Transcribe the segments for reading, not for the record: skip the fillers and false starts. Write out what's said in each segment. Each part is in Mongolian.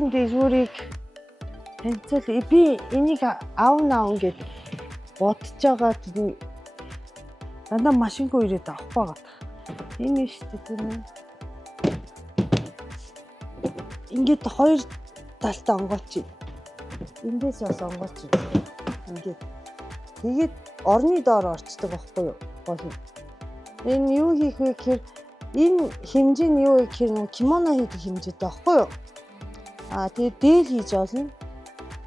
Хүүхдийн дээгүүрийг тэнцэл би энийг аавна гэж бодож байгаа тийм дандаа машингүй ирээд авахгүй байгаа. Энэ шүү дээ тийм үү. Ингээд хоёр талтай онгооч. Эндээс бас онгооч. Ингээд тэгээд орны доор орчдөг байхгүй юу? Гол. Энэ юу хийх вэ гэхээр энэ хэмжээ нь юу вэ гэхээр кимоно хийдэг хэмжээтэй байхгүй юу? Тэгээд дээл хийж олно.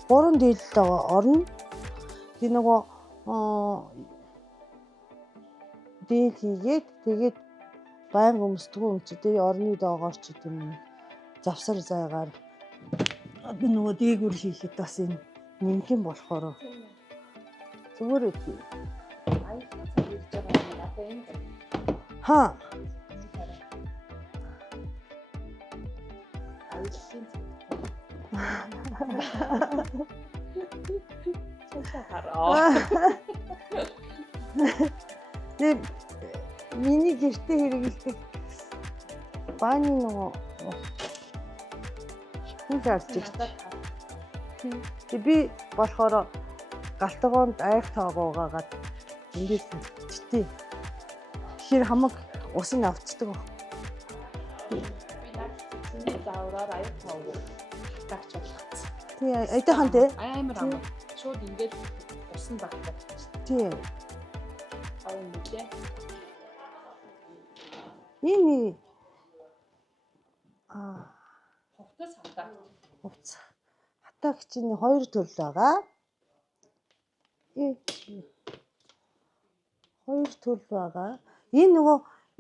3 дээлтэй орно. Тэгээ нөгөө дээл хийгээд тэгээд байн өмсдгөө өмчтэй орны доогоор ч гэдэм завсар зайгаар одоо нөгөө дээгүүр хийхэд бас энэ нэмгэн болохоор зүгээр үү. Аяхан цаг ирж байгаа юм одоо энэ. Хаа. Аяхан цаг. Тэг миний гэртээ хэрэгэлдэг бааны нөгөө хүн харж байгаа. Тэг би болохоор галтгоонд айх тоогоогаад эндээс читээ. Тэгэхээр хамаг усын авчдаг баг. Би наад чиний заавраар аяг тоог тагч болгоцсон. Тий, айдахан тий. Амар амар. Шууд ингээд усан багтдаг. Тий. Аян нэлээ. Энэ Хувцас хатаа. хувц хатаа гिचний 2 төрөл байгаа. 2 төрөл байгаа. Энэ нөгөө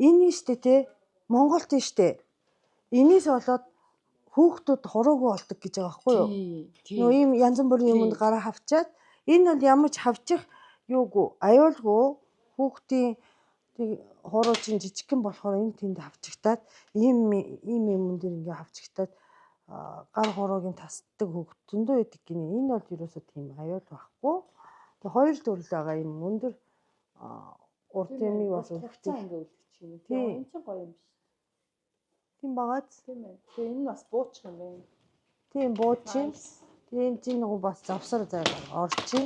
энэ штэ те Монголд штэ. Энээс болоод хүүхдүүд хуруугүй болдог гэж байгаа байхгүй юу? Нөгөө ийм янз бүрийн юмд гараа хавчаад энэ бол ямар ч хавчих юугүй аюулгүй хүүхдийн хуруу чинь жижигхэн болохоор энэ тэнд хавчигтаад ийм юм дээр ингээ хавчигтаад гар хуруугийн тасдаг хүүхд зөндөө байдаг гинэ. Энэ бол ерөөсөө тийм аюул байхгүй. Тэгээ 2 төрөл байгаа юм өндөр урд юмыг бас хувцас ингээ үлдчих юм. Тийм. Энэ чинь гоё юм биш. Тийм багаад. Тийм ээ. Тэгээ энэ бас буучих юм байна. Тийм буучин. Тэгээ энэ чинь нөгөө бас завсар зайгаар орчин.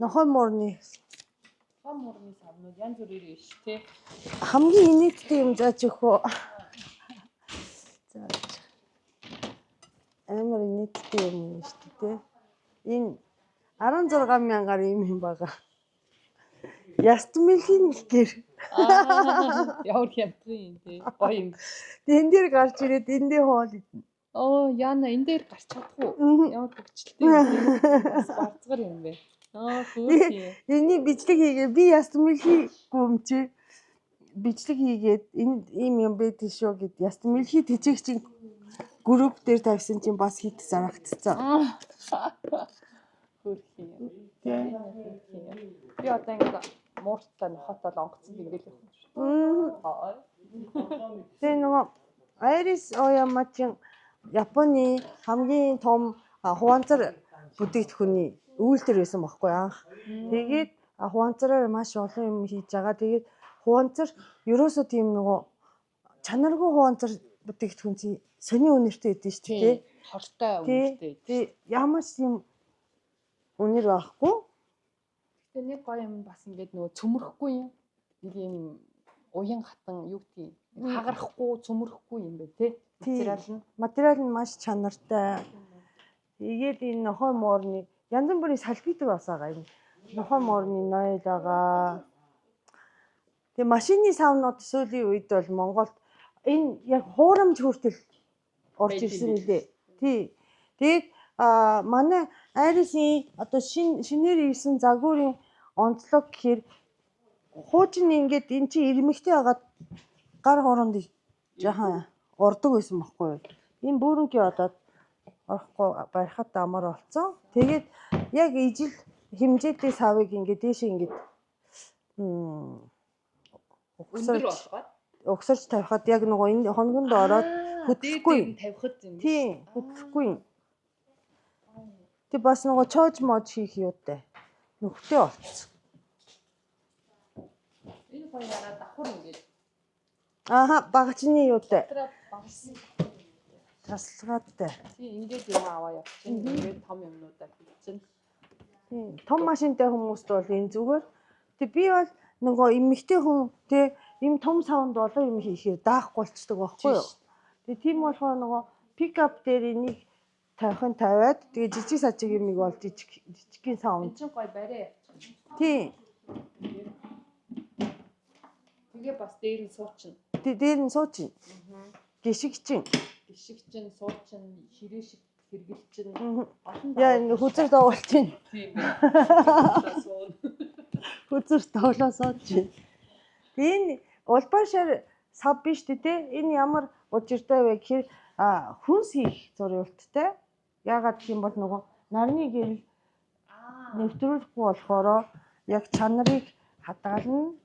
Нохой муурны Хамурны савнууд янз бүрээр биш тий. хамгийн инээдтэй юм зааж өгөө. За. Амар инээдтэй юм шүү дээ. Энэ 16,000-аар юм байгаа. Ястмилхийн гэр. Ямар хямдрын тий. Гоё юм. Тэн дээр гарч ирээд эндээ хоол идэнэ. Яна энэ дээр гарч чадахгүй. Ямар хөвчлөлтэй юм бэ? Бас барцгар юм бэ. Хөөе. Эний бичлэг хийгээ би ястмилхийгүй юм чи. Бичлэг хийгээд энэ ийм юм байдаг шүү гэд ястмилхий тэжээгчийн групп дээр тавьсан чинь бас хит зарагдцсан. Хөрхий. Би одоо ингэ мууртай нохотол онгоцсон ингээл явах юм шүү. Тэгээ нөгөө Айрис Оямачин Японы хамгийн том хуванцар бүтээгдэхүүний үйлдвэр байсан байхгүй анх. Тэгээд хуванцараар маш олон юм хийж байгаа. Тэгээд хуванцар ерөөсөө тийм нөгөө чанаргүй хуванцар бүтээгдэхүүн чинь сони үнэртэй байдэн шүү дээ. Хортой үнэртэй. Тий. Ямар ч юм үнэр байхгүй. Тэгээ нэг гоё юм бас ингээд нөгөө цөмөрөхгүй юм. Нэг юм уян хатан юу гэдгийг хагарахгүй цөмөрөхгүй юм бэ тий. Материал нь маш чанартай. Тэгээд энэ нохой муурны янз бүрийн салбидаг бас байгаа юм. Нохой муурны нойл байгаа. Тэгээ машины савнууд сүүлийн үед бол Монголд энэ яг хуурамч хүртэл орж ирсэн үлээ. Тий. Тэгээд манай Айрисын одоо шинээр ирсэн загварын онцлог гэхээр хуучин ингээд эн чинь ирмэгтэй хагаад гар хоронд жаахан ордог байсан байхгүй юу? Энэ бүрэнгийн одоод орохгүй барихад амар болцсон. Тэгээд яг ижил хэмжээтэй савыг ингээд дээшээ ингээд угсарч тавихад яг нөгөө энэ хонгонд ороод хөдлөхгүй. Тавихад юм. Тийм, хөдлөхгүй. Тэг бас нөгөө чоож мод хийх юутай. Нүхтэй болцсон. Энэ гоё хараа давхар ингээд. Багчны юутай. Багсан. Тасалгаатай. Тийм ингээд юм аваа явчихна. Ингээд том юмнуудаа хийчихнэ. Тийм. Том машинтай хүмүүст бол энэ зүгээр. Тэг би бол нөгөө эмэгтэй хүн те ийм том савнд олон юм хийхээр даахгүй болцдог байхгүй юу? Тэг тийм болохоор нөгөө пикап дээр энийг тавиад тэгээ жижиг сажиг юмыг бол жижигхэн Энд савнд. чинь гой барай явчихна. Тийм. Тэгээ бас дээр нь суучин. Тэг дээр нь суучин. Гიშгчин. Гიშг чинь суучин, ширээ шиг хэргэлчин. Яа ингэ хүзэр дагуулчин. Тийм ээ. Суун. Хүзэр тоглоо сууж байна. Энэ улбаа шар сав биш үү те? Энэ ямар учиртай вэ гэхээр хүнс хийх зориулттай. Яагаад гэх юм бол нөгөө нарны гэрэл нэвтрүүлэхгүй болохоор яг чанарыг хадгална.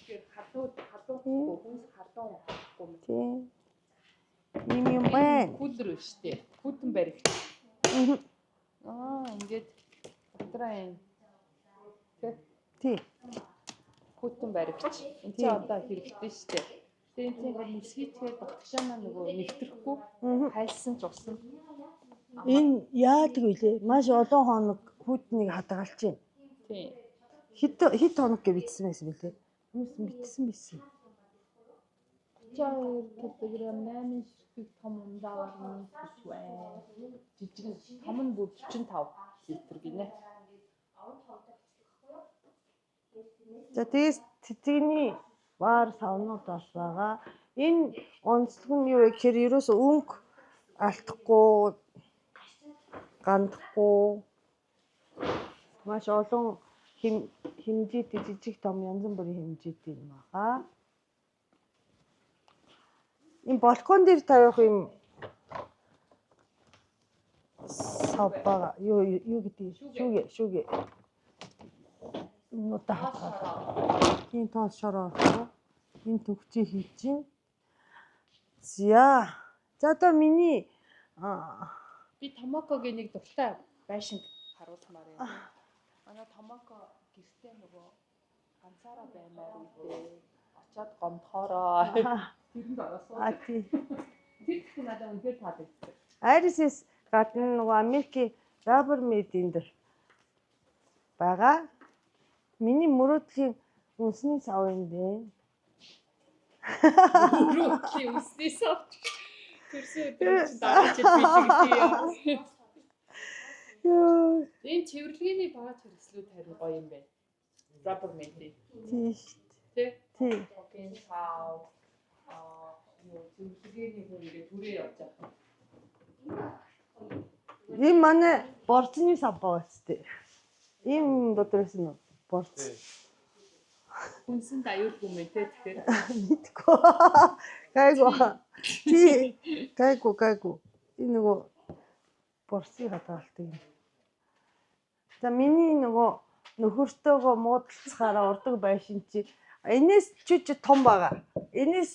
Тэгэхээр халуухгүй хүнс халуухгүй юм. Тийм. Ийм юм байна. Кулер биш үү? Хүтэн баригч. Ингээд дотроо юм. Тийм. Хүтэн баригч. Энд чинь одоо хэрэгтэй шүү дээ. Тэгээ энэ чинь нисгийчгээд багтшаана нөгөө нэвтрэхгүй хайлсан ч усан. Энэ яадаг вэ? Маш олон хоног хүйтнийг хадгалж байна. Тийм. Хэд хоног гэж бичсэн байсан бэ лээ? Хүмүүс бичсэн байсан. 32 кг 8 ширхэг том ундаа хүсвэ. Жижиг том нь бүр 45 литр гинэ. За тэгээс цэцэгний баар савнууд бас байгаа. Энэ онцлог нь юу вэ гэхээр ерөөсөө өнгө алдахгүй, гандахгүй маш олон хэмжээтэй жижиг том янз бүрийн хэмжээтэй юм байгаа. Энэ балкон дээр тавих юм сав байгаа. Юу гэдэг шүүгээ. Нуудаа хатгаад. Тийм тоос шороо. Энэ төгчөө хийж чинь. За одоо миний би Томокогийн нэг дуртай байшинг харуулмаар юм. Манай Томоко гэртээ нөгөө ганцаараа баймаар үедээ очиод гомдохороо тэрэнд оросоо. тий. Тэр их надад үнээр таалагдсан. Айрисээс гадна нөгөө Америкийн Rubber Made энэ дэр байгаа. Миний мөрөөдлийн үнсний сав юм дээ. Мөрөөдлийн үнсний сав. Тэрсээ дараач бичиг. Ёо. Энэ цэвэрлэгээний багаж хэрэгслүүд харин гоё юм байна. Rubber Made. Тий. Тий. Окей, сав. Юу цэвэрлэгээний хүн ингээд түрээ явж байгаа. Энэ манай борцны сав байгаа ч тийм дотроос нь борц. Хүнсэнд аюулгүй мэн те тэгэхээр Мэдгүй. Гайгүй. Тий. Гайгүй. Энэ нөгөө борцыг хадгалдаг юм. За миний нөгөө нөхөртөөгөө муудалцахаараа урдаг байшин чи энэс чүж том байгаа. Энэс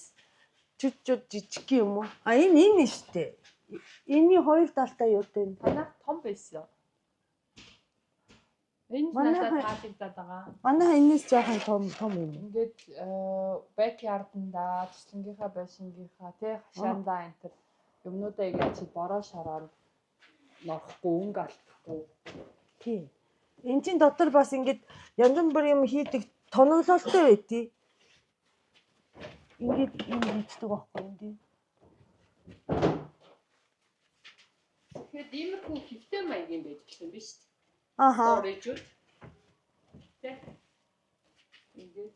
чүж жижиг юм уу? Энэ нь штэ. Энийн хоёр талтай юу вэ? танах том байсан. Энэ надад таалагдаад байгаа. Манай энэс жоохон том юм. Ингээд backyard-ында туслангийнхаа байшингийнхаа тий хашаандаа энэ төр юмнуудаа ингээд чи бороо шороор норохгүй өнгө алдахгүй. Тий. Энд чин дотор бас ингээд янз бүрийн юм хийдэг тоноглолтой байдий. Ингээд юм хийдэг байхгүй юм тий. Тэгэхээр иймэрхүү хөвтэй маягийн байж гэх юм биш үү? Аха. Storage-үүд. Тэ. Ингээд.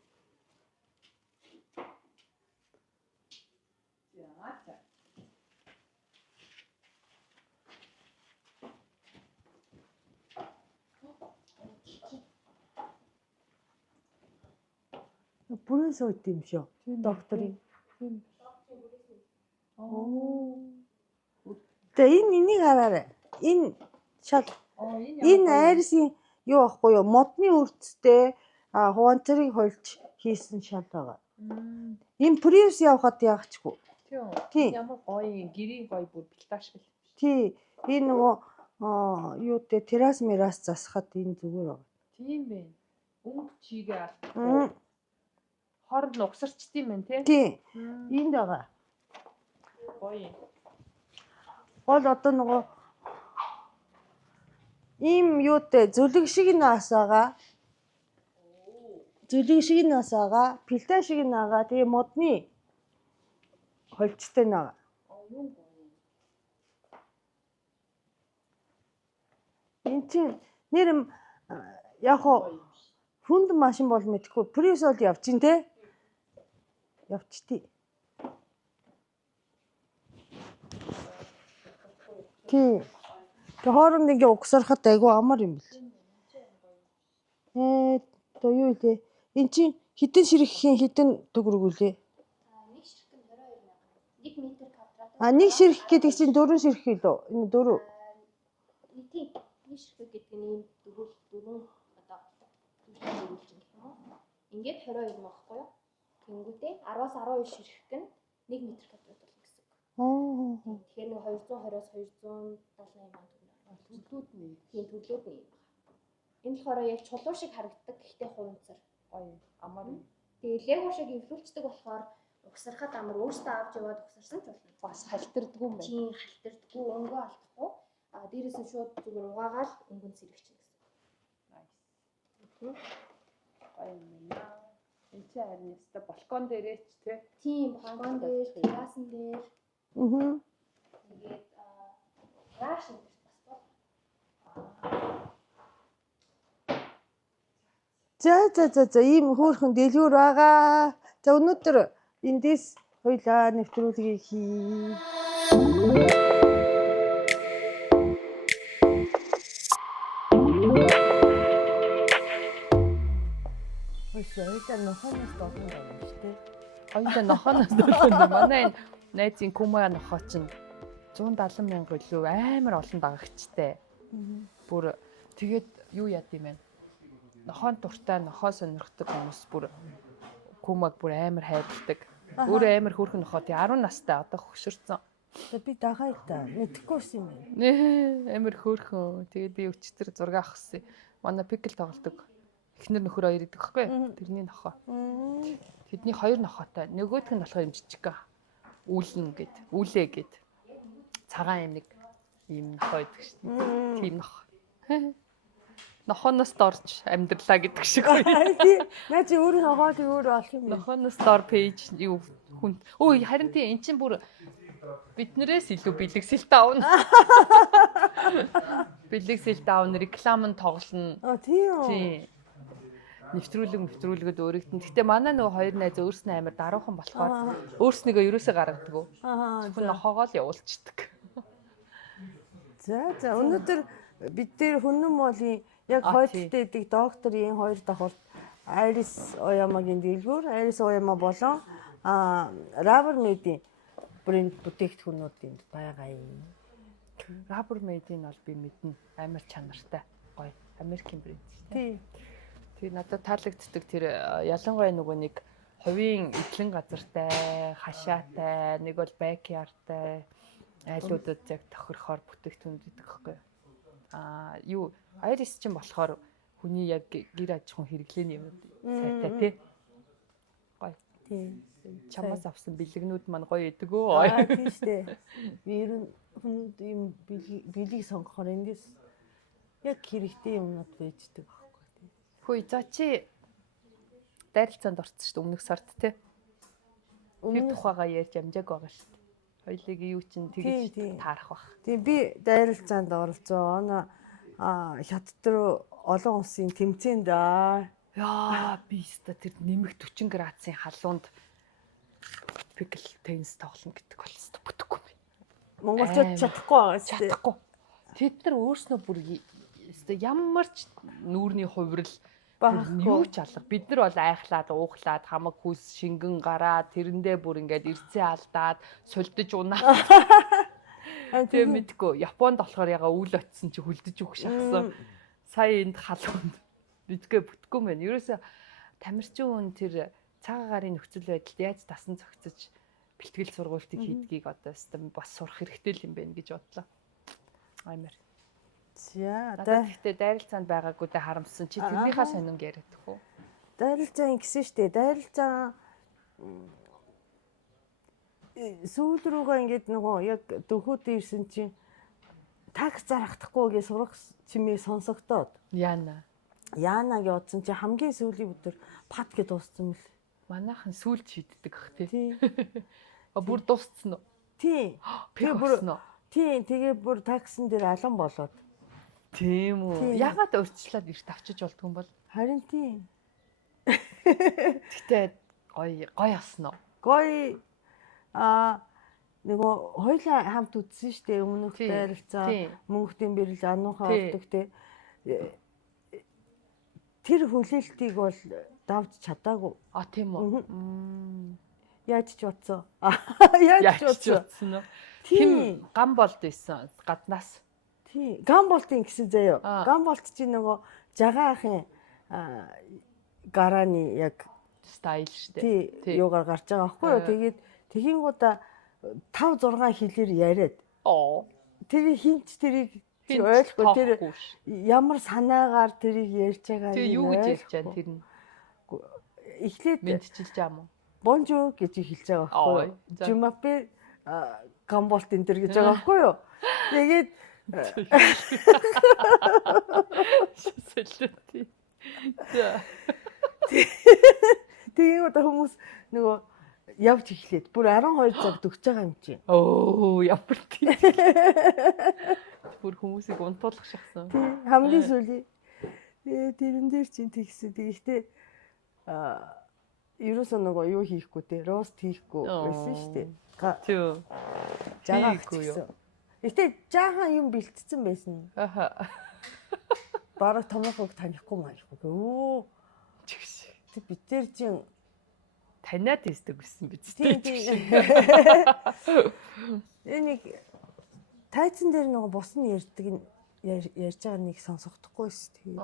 За. Бүрэн сойд юм шүү. Докторын. Тэгээ энийг хараарай. Энэ шал энэ айрсын юу ахгүй юу? Модны үрцтэй хуваанцрыг хольж хийсэн шал байгаа. Энэ Prius явахад яахчгүй. Тийм. Ямар гоё гэрийн гоё бүр бэлтаашгүй. Тий. Энэ нөгөө юутэй террас мирас засахад энэ зүгээр байгаа. Тийм бэ. Өнгө чигээ алдахгүй. Хор нугсарчт юм байна тий. Тий. Энд байгаа. Гоё. Гол одоо нөгөө ийм юутэй зүлэг шиг нь бас байгаа. Зүлэг шиг нь бас байгаа. Пилтэ шиг нь байгаа. Тэгээ модны холцтой нь байгаа. Энд чинь нэр яг хүнд машин бол мэдхгүй. Приус бол явчихин те. Явчтий. Тий. Тэг хооронд ингээ угсарахад айгүй амар юм бэл. Одоо юу вэ? Энд чинь хитэн ширхэхийн хитэн төгрөг үлээ. Нэг ширхэг нь 22 мянга. 1 метр квадрат. Нэг ширхэг гэдэг чинь 4 ширхэг лөө. Энэ 4. Тийм. Нэг ширхэг гэдэг нь ийм дөрөв одоо дөрвөлж юм гэх юм уу? Ингээд 22 мянга байхгүй юу? Тэнгүүтээ 10-аас 12 ширхэг нь 1 метр квадрат болно гэсэн үг. Тэгэхээр нэг 220-оос 278 мянга төгрөг. Төлөвлүүд нь Тийм төрлүүд нь юм байна. Энэ болохоор яг чулуу шиг харагддаг гэхдээ хуванцар. гоё. Амар. Тэгээ лего шиг эвлүүлцдэг болохоор угсархад амар өөртөө авч яваад угсарсан ч болно. Бас халтардгүй юм байна. Тийм халтардгүй өнгөө алдахгүй. Дээрээс нь шууд зүгээр угаагаал өнгөнд сэргэгчин гэсэн. Гоё юм байна. Энд чинь харин яста балкон дээрээ ч тий. Тийм балкон дээр, террасан дээр тэгээд гараж дээр бас За ийм хөөрхөн дэлгүүр байгаа. За өнөөдөр эндээс хоёлаа нэвтрүүлгийг хий. Хоёлаа нохоноос болно юм шүү дээ. Хоёулаа нохоноос төлөв. Манай энэ найзын Кумая нохоо чинь 170 мянга илүү амар олон дагагчтай. Бүр тэгээд юу яд юм бэ? Нохоон дуртай, нохоо сонирхдаг хүмүүс бүр Кумаг бүр амар хайрладаг. Өөрөө амар хөөрхөн нохоо тий 10 настай одоо хөшөрцөн. Би дахиад та мэдхгүйсэн юм байна. Нээ амар хөөрхөн. Тэгээд би өчтөр зураг авах гэсэн. Манай пикл тоглодог. Эхнэр нөхөр хоёр идэг байхгүй? Тэрний нохоо. Тэдний хоёр нохоотой. Нөгөөх нь болохоор юм жижиг. Үүлэн гэд, үүлээ гэд. Цагаан юм нэг ийм нохоо идэг шүү дээ. Тийм нохоо. Нохоноос дорж амьдралаа гэдэг шиг байна. Тий. Наа чи өөрийнхөө хоолыг өөрөө олох юм байна. Нохоноос дор пэйж юу хүн. Өө харин тий эн чинь бүр биднэрээс илүү бэлэгсэлтэй аавна. Бэлэгсэлтэй аавна реклам нь тоглоно. Тийм үү. Тий. Нэвтрүүлэгд өөрөгдөн. Гэтэ манай нөгөө хоёр найз өөрснөө амар даруухан болохоор өөрснийгөө ерөөсөө гаргадаг. Зөвхөн нохоогоо л явуулчихдаг. За өнөөдөр бид дээр хүннэн молын яг хойдолтой идэг докторийн хоёр давхар Айрис Оямагийн дэлгүүр, Айрис Ояма болон Rubber Made-ийн брэнд бүтээгдэхүүнүүд байгаа юм. Rubber Made-ийн бол би мэднэ. Амар чанартай. Гоё. Америкийн брэнд шүү дээ. Тий. Тэгээ надад таалагддаг тэр ялангуяа нөгөө нэг хувийн эдлэн газартай, хашаатай, нэг бол backyard-тай айлуудад яг тохирохоор бүтээгдэхүүн гэдэг хэвгүй. Юу Айрис чинь болохоор хүний яг гэр аж ахуйн хэрэглээний юм сайтай тий. Гоё. Тий. Чамаас авсан бэлгнүүд маань гоё идэг өө. Тийм шүү дээ. Би ер нь хүнд юм бэлгийг сонгохоор эндээс яг хэрэгтэй юмнууд байждаг байхгүй. Хөөе за чи дайралцаанд орсон шүү дээ өмнөх сард тий. Тэр тухайгаа ярьж амжааг байгаа шүү дээ. Хоёлыг юу чинь тэгж таарах бах. Тийм би дайралцаанд оролцоо. Хятад руу олон улсын тэмцээнд Яа би өстө тэр нэмэх 40 градусын халуунд пикл теннис тоглоно гэдэг болсон бүтэхгүй юм. Монголчууд чадахгүй байгаа шүү дээ. Чадахгүй. Тэд нар өөрснөө бүр өстө ямар ч нүүрний хувирал юу ч алга. Бид нар бол айхлаад, уухлаад, хамаг хүс шингэн гараад, тэрэндээ бүр ингээд эрцээ алдаад, сулдаж унаад. Тэгээ мэдгүй. Японд болохоор яга үл очсон чи хүлдэж өгөх шахсан. Сая энд халуунд бидгээ бүтггүй мэн. Ерөөсө тамирчин хүн тэр цагаан гарын нөхцөл байдалд яаж дасан зохицож бэлтгэл сургуультыг хийдгийг одоо өстө бас сурах хэрэгтэй юм байна гэж бодлоо. Амар. За одоо гэхдээ дайралцаанд байгаагүй дэ харамссан. Чи тэрнийхээ сонинг яриад төхөө. Дайралцаа ингэсэн штэ. Дайралцаа сүүл рүүгээ ингээд нөгөө яг дөхөөд ирсэн чинь такс зарагдахгүй гэж сурах чимээ сонсогдоод Яана. Яана гэж бодсон чи хамгийн сүүлийн өдөр пад гэж дууссан мэл. Манайхан сүүлд шийддэг ах тий. Тий. Бүр дууссан уу? Тий. Пек бүр болсон уу? тий, тэгээ бүр таксын дээр алан болоод. Тийм үү. Ягаад урьдчилаад ирт авчиж болдгүй юм бол? Харин тий. Гэтэ гоё аснаа. Гоё нөгөө хоёлаа хамт үзсэн шүү дээ өмнөх байралцаа мөнхтийн бэрэл ануухаа авдаг те. Тэр хүлээлтийг бол давж чадаагүй. А тийм үү. Яаж ч утсан. Яаж ч утсан. Хим гам болд байсан гаднаас. Тий. Гам болтын гэсэн заяо. Гам болт чинь нөгөө жагаахын гарааны яг стайл штэ. Тий. Юугаар гарч байгаа байхгүй юу. Тэгээд тэгингуудаа 5 6 хэлээр яриад. Тэгээ хинч тэрийг ойлгохгүй тэр ямар санаагаар тэрийг ярьж байгаа юм. Тэгээ юу гэж ярьж байгаа тэр нь. Эхлээд мэдчилж байгаа юм уу? Бонжу гэж хэлж байгаа байхгүй юу? Жумапе гамболт энэ төр гэж байгаа байхгүй юу? Тэгээд шүсэлтэй. За. Тэгээ одоо хүмүүс нөгөө явж эхлээд бүр 12 цаг дөгч байгаа юм чи. Ямар тийм. Бүр хүмүүсийг унтуулах шахсан. Хамгийн сүүлийн тэрэн дээр чинь тэгсэн. Тэгэхдээ ерөөсөө нөгөө юу хийхгүй те, рост хийхгүй байсан шүү дээ. Тийм. Жаагүй юу. Гэтэ жаахан юм бэлтцсэн байсан. Бараг томоохог танихгүй маахгүй. Чигш. Тэг бид тэр чинь таниад хийдэг гэсэн биз дээ. Энийг тайцсан дээр нөгөө бусны ярьж байгаа нэг сонсохдохгүй шүү дээ.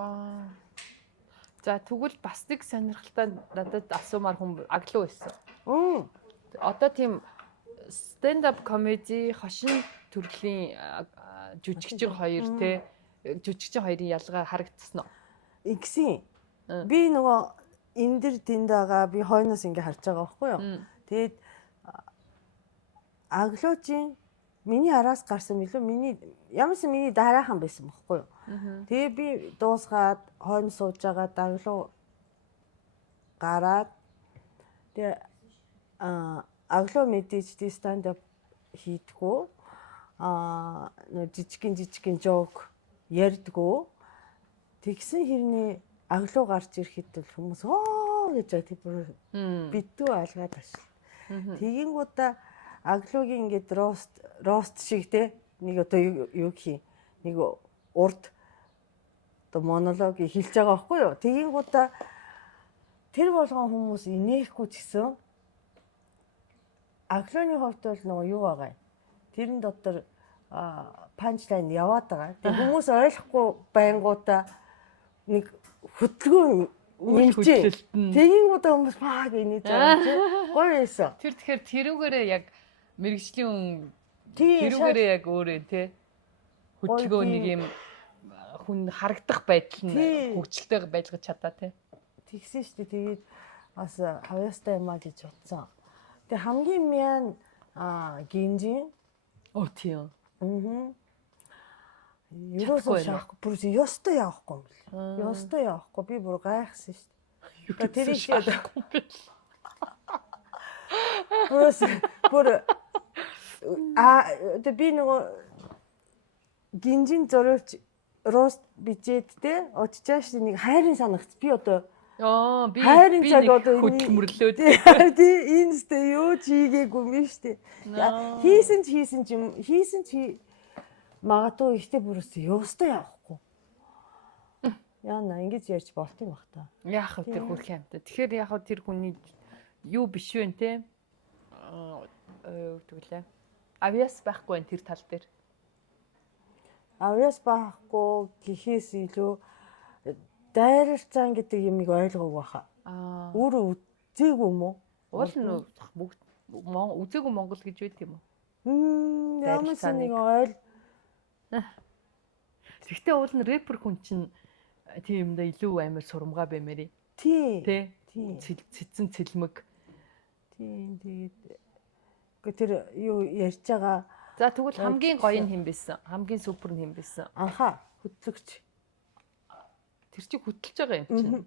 За тэгвэл бас нэг сонирхолтой надад асуумаар хүн аглуу байсан. Одоо тийм stand up comedy хошин төрлийн жүжигчин хоёр те жүжигчин хоёрын ялгаа харагдсан уу? Игсэн. Би нөгөө энэ дэр тэнд байгаа би хойноос ингэ харж байгаа байхгүй юу? Тэгээд аглуужийн миний араас гарсан билүү? Ямарсан миний дараахан байсан байхгүй юу? Тэгээ би дуусгаад хойно сууж байгаа аглуу гараад тэгээ аглуу мэдээж тий stand up хийдгүү. Жижигэн жок ярьдгүү. Тэгсэн хэрний аглуу гарч ирэхэд бол хүмүүс гэж тий бүр битүү алгаад ашиг. Тэгэнгүүтээ аглуугийн ингээд рост шиг те нэг одоо юу гэх юм нэг урд одоо монолог хэлж байгаа байхгүй юу. Тэгэнгүүтээ тэр болгон хүмүүс инехгүй ч гэсэн аглууны хувьд бол нөгөө юу байгаа юм. Тэрэн дотор панчлайн яваад байгаа. Тэг хүмүүс ойлгохгүй байнгуудаа нэг хөдөлгөөн нэмчээ. Тэгэнгүүтээ хүмүүс паа гэж нээж байгаа юм. Гоё байсан. Тэр тэгэхээр тэрүүгээрээ яг мэрэгжлийн тэрүүгээрээ яг өөрөө тий хөдөлгөөн нэг юм хүн харагдах байдал нь хөгжилтэй байлгаж чадаа тий. Тэгсэн шүү дээ. Тэгээд бас хавьяастай юмаа гэж утсан. Тэг хамгийн мян гинжин тийм. Ерөөсөө шахахгүй бүр ёстой явахгүй юм бэл. Ёстой явахгүй би бүр гайхсан шүү дээ. Тэр их явахгүй бэл. Бүр би нөгөө гинжин зориулж рост бижээд те очиж нэг хайрын санагц би одоо би хайрын цаг одоо хөдөлмөрлөөд тий инстэ юу ч хийгээгүй юм штэ. Хийсэн ч магадгүй ихтэй бүрээс ёстой явахгүй. Яна ингэж ярьж болт юм бах та. Яах вэ тэр хөрх юмтай. Тэгэхээр яг тэр хүний юу биш вэ те? Тэгвэл авьяас байхгүй энэ тэр тал дээр. Авьяас байхгүй гэхээс илүү дайралцаан гэдэг юмыг ойлгоогүй баха. Өөрөө үзээгүй юм уу? Уул нь бүгд үзээгүй Монгол гэж байт юм уу? Ямаас нэг ойл. Тэгтээ уул нь рэпер хүн чинь тийм юмда илүү амар сурамгаа баймаар. Тий. Цэцэн цэлмэг. Тийм тэгээд Тэр юу ярьж байгаа За тэгвэл хамгийн гоё нь хэн байсан? Хамгийн супер нь хэн байсан? анхаа хөтлөгч. Тэр чинь хөтлөж байгаа юм чинь.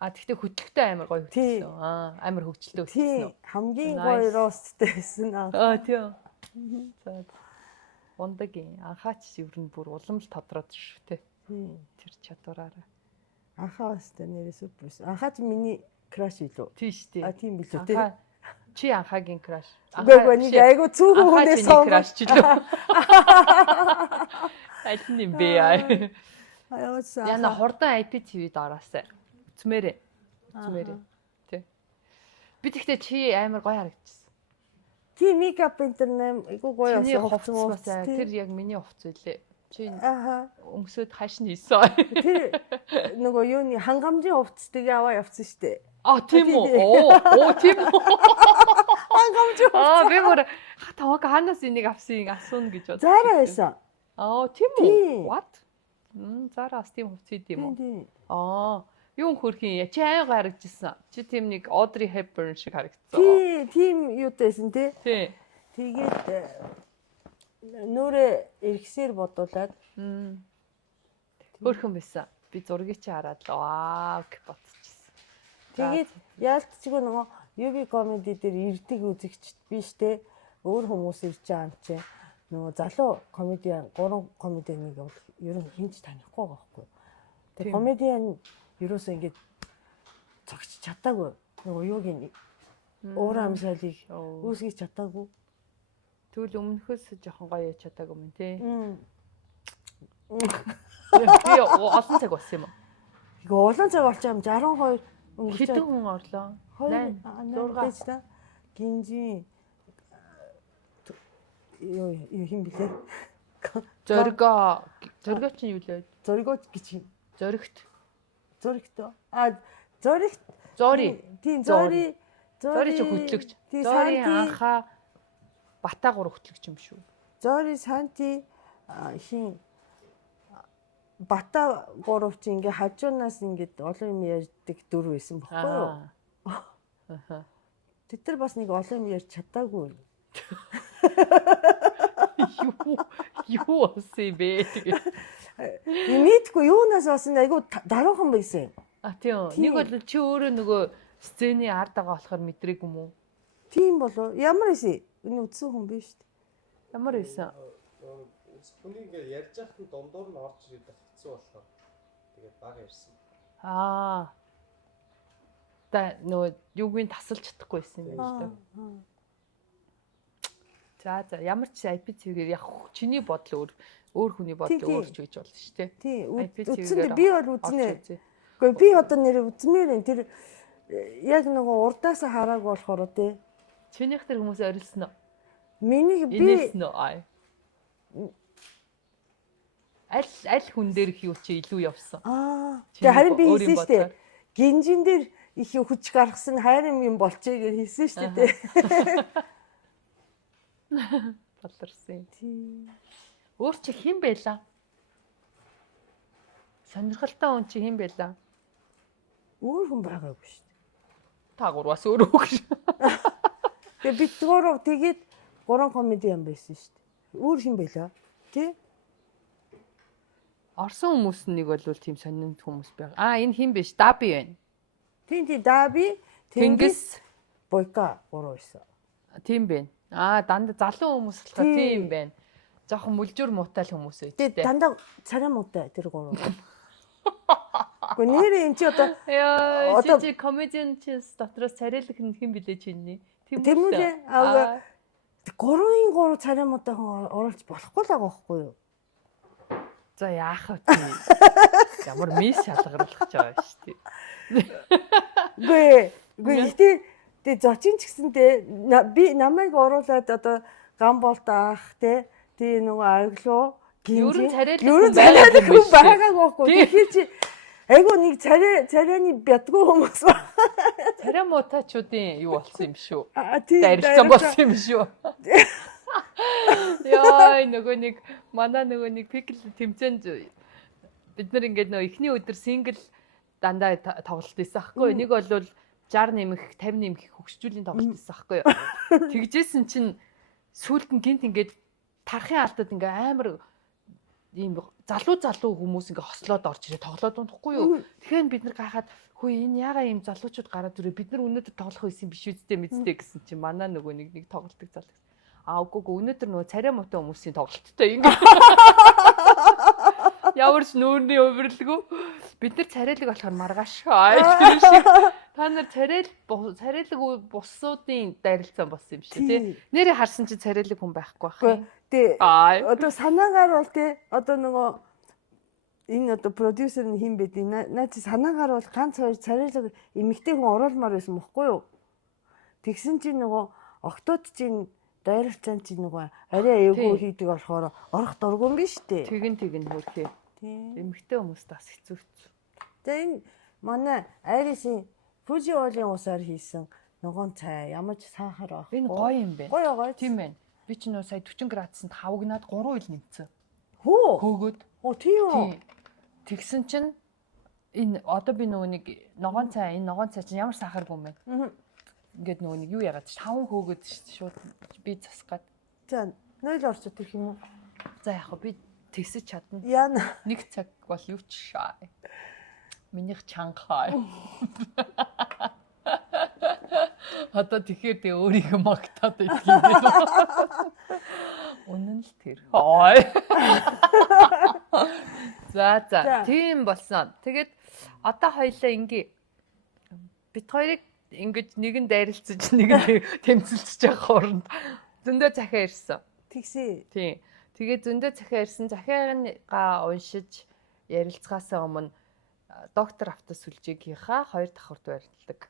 Тэгтээ хөтлөхтэй амар гоё хөтлсөн. Амар хөвчлөлтөө хөтлсөн. Хамгийн гоё росттэй байсан Тийм. За. Ундагийн анхаач ер нь бүр улам л тодроод шүү те. Тэр чадвараараа. Анхаа өстэй нэрээ супер. Анхаач миний краш илүү. Тийм шүү дээ. Тийм билүү те. Чи анхаагийн краш. Анхаа нэг айгу цүүхэн хүнээс сонго. Краш ч лөө. Аль нь юм бэ? Яна хурдан IPTV-д ороосай. Үзмээрээ. Тий. Би тэгтээ чи амар гоё харагдчихсан. Тий мейкап интернэм айгу гоё болсон. Тэр яг миний хувц үлээ. Чи өмсөд хаш нь ийсэн. Тэр нөгөө юуны хангамжийн хувцтыг аваа явсан штэ. Тийм үү? Тийм үү? Хангамжийн хувц. Би бүр таваг ханаас энийг асууна гэж бодлоо. Зараа байсан. Тийм үү? What? Зараас тийм хувц идэм үү? Тийм. Юу хөрхийн чи айн гаргажсэн. Чи тийм нэг Audrey Hepburn шиг харагдсан. Тийм юутэйсэн тий. Тий. Тэгээд нүрээ эргэсээр бодуулаад хөрхөн байсан. Би зургийг чи хараад вау гэж бодчихсон. Тэгээд яалтчгүй нөгөө UV comedy дээр ирдэг үзэгчд биш те. Өөр хүмүүс ирж байгаа юм чи. Нөгөө залуу комедиан 3 комедианыг бол ер нь хинч танихгүй байгаа байхгүй. Тэгээд комедиан ерөөсөө ингэж цогч чадаагүй. Нөгөө юугийн уур амьсгалыг үүсгэж чадаагүй. Тэгвэл өмнөхөөс жоохон гоё яж чадаагүй юм тий. Би олон цаг болсон юм уу? Игээ олон цаг болчихом 62 хэдэн хүн орлоо? 6 гинжи юу хин блэ? Зориго чинь юу лээ? Зориго гэж Зоригт. Зоригт. Зоригт. Зори. Тийм зори. Зори чи хөтлөгч. Зори анхаа Батаагуур хөтлөгч юм шүү. Зори Санти хин Бата гуравч ингээ хажуунаас ингээд олон юм ярьдаг дүр байсан баггүй юу? Тэд нар бас нэг олон юм ярьж чадаагүй. Юу болсон бэ тэгээ. Мэдгүй юунаас болсон айгу даруухан байсан юм. Тийм. Нэг бол чи өөрөө нөгөө сцений ард байгаа болохоор мэдрэг юм уу? Тийм болов. Ямар эсэ? Энэ үдсэн хүн биш үү? Ямар эсэ? Хүний ингээ ярьж байхад нь дундуур нь орж ирээд хэцүү болохоор тэгээд бага ярьсан. Та нөгөө юугийн тасалж чадахгүй байсан юм байна л да. За ямар ч IPTV-гээр яг чиний бодол өөр хүний бодол өөр ч гэж болно шүү дээ. Тийм. Үдсэн би бол үзнэ. Гэхдээ би одоо нэр үзмээр энэ тэр яг нөгөө урдаасаа хараагүй болохоор тий. Чинийх тэр хүмүүс орилсон уу? Миний би аль хүн дээр их юу чи илүү явсан. Тэгээ харин би хэлсэн шүү дээ. Гинжин дээр их хүч гаргасан хайрын юм болчихъя гэж хэлсэн шүү дээ. Таларсан. Тийм. Өөр чи хэн байлаа? Сонирхолтой хүн чи хэн байлаа? Өөр хүн байгаагүй шүү дээ. Та гурваас өөр үг ш. Тэгээ бид гурав тэгээд 3 комедиан байсан шүү дээ. Өөр хэн байлаа? Тий? Орсон хүмүүс нэг бол тийм сонирхолтой хүмүүс байгаа. Энэ хэн биш? Даби байна. Тийм Даби, Тэнгис, Бойка 3 байсан. Тийм байна. Дандаа залуу хүмүүс болохоор тийм байна. Жохон мүлжүр муутай л хүмүүс байж тээ. Дандаа царай муутай тэр 3. Гэхдээ нэр энэ чи одоо чи комедиан чи дотроос царайлах хэн билээ чиний. Тийм үү? 3-ын 3 царай муутай хүн оруулж болохгүй л байгаа байхгүй юу? За яах вэ? Ямар мис шалгаруулах гэж байгаа шүү дээ. Гэхдээ тэг зочин ч гэсэнтэй би намайг оруулаад одоо гамболт аах те нөгөө аглуу гинжин царайлах хүн байгаагүй байхгүй. Тэгэхээр чи айгу нэг царайны бядгүй хүмүүс ба. Царай муутачуудын юу болсон юм шүү. Тийм дайрсан болсон юм шүү. Яа нэг манай нэг пикл тэмцээнд бид нар ингээд ихний өдөр сингл дандаа тоглолт хийсэн аахгүй. Нэг бол 60 нэмэх 50 нэмэх хөгшчүүлийн тоглолт байсан байхгүй юу. Тэгжсэн чинь сүүлд нь гинт ингээд тархын алдад ингээ амар ийм залуу хүмүүс ингээ хослоод орж ирээ тоглоод унахгүй юу. Тэгэхээр бид нар гайхаад хөө энэ ягаа ийм залуучууд гараад ирээ бид нар өнөөдөр тоглох байсан биш үсттэй мэдтэй гэсэн чинь манай нөгөө нэг тоглолтыг залуу. Үгүй өнөөдөр нөгөө царай муутай хүмүүсийн тоглолттой ингээ. Ямар ч нүүрний өвөрлгөө бид нар царайлаг болохоор маргааш. Тэр шиг та нар царайлаг бусуудын дайралцсан болсон юм шиг тий. Нэрээ харсан чинь царайлаг хүн байхгүй байх. Тий. Одоо санаагаар бол тий одоо нөгөө энэ одоо продюсер нь хин бэ тий. Наа чи санаагаар бол ганц хоёр царайлаг эмэгтэй хүн оруулмаар байсан мөхгүй юу? Тэгсэн чинь нөгөө октод чинь дайралцсан чинь нөгөө арай эвгүй хийдэг болохоор орох дургүй юм биш үү? Тэгин хөрхөө. Эмэгтэй хүмүүс бас хэцүү. За энэ манай Айрисын Фужи уулын усаар хийсэн ногоон цай ямар ч сахар авахгүй. Энэ гоё юм бэ. Гоё. Тийм ээ. Би ч нөө сая 40 градусанд хавгнаад 3 ил нэмсэн. Хөөгөөд. Тийм үү. Тэгсэн чинь энэ одоо би нөгөө нэг ногоон цай чинь ямар сахаргүй юм бэ? Ингээд нөгөө нэг юу яагаад 5 хөөгөөд шууд би засгаад. За 0 орчод ирэх юм уу? За яг би тэгсэж чадна. Яна. 1 цаг бол юу ч шаа. Минийх чанхаа. Одоо тэгэхээр тэгээ өөрийгөө магтаад идэх юм байна. Үнэн л тэр. За. Тийм болсон. Тэгээд одоо хоёлаа ингээ бит хоёрыг ингэж нэг нь дайралцаж нэг нь тэмцэлцэж байгаа хооронд зөндөө захиа ирсэн. Тэгсээ. Тийм. Тэгээд зөндөө захиа ирсэн. Захиагаа уншиж ярилцгаасаа өмнө доктор автос сүлжээгийнхаа 2 давхарт барилдаг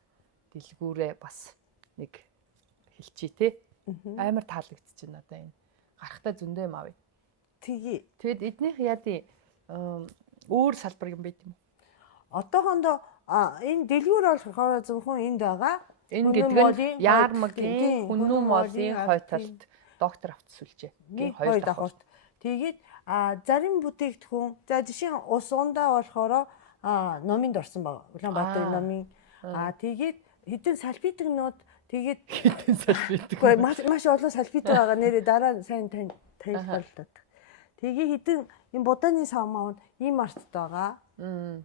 дэлгүүрээ бас нэг хэлчихье те. Амар таалагдчихна одоо энэ. Гарахтаа зөндөө юм авъя. Тэгэд эднийх яадын өөр салбар юм байт юм уу? Одоохондоо энэ дэлгүүр болохоор зөвхөн энд байгаа. Энэ гэдэг нь Яармагийн Хүннү молын хойтолд доктор автос сүлжээ. 2 давхарт. Тэгээд зарим бүтээгдэхүүн за жишээ нь ус ундаа болохоор номинд орсон байгаа. Улаанбаатарын номын. Тэгээд хэдэн салфитгнууд тэгээд хэдэн салфитг. Маш олон салфит байгаа. Нэрээ дараа сайн тайлбарлаад. Тэгээ хэдэн энэ будааны савмаанд ийм артт байгаа.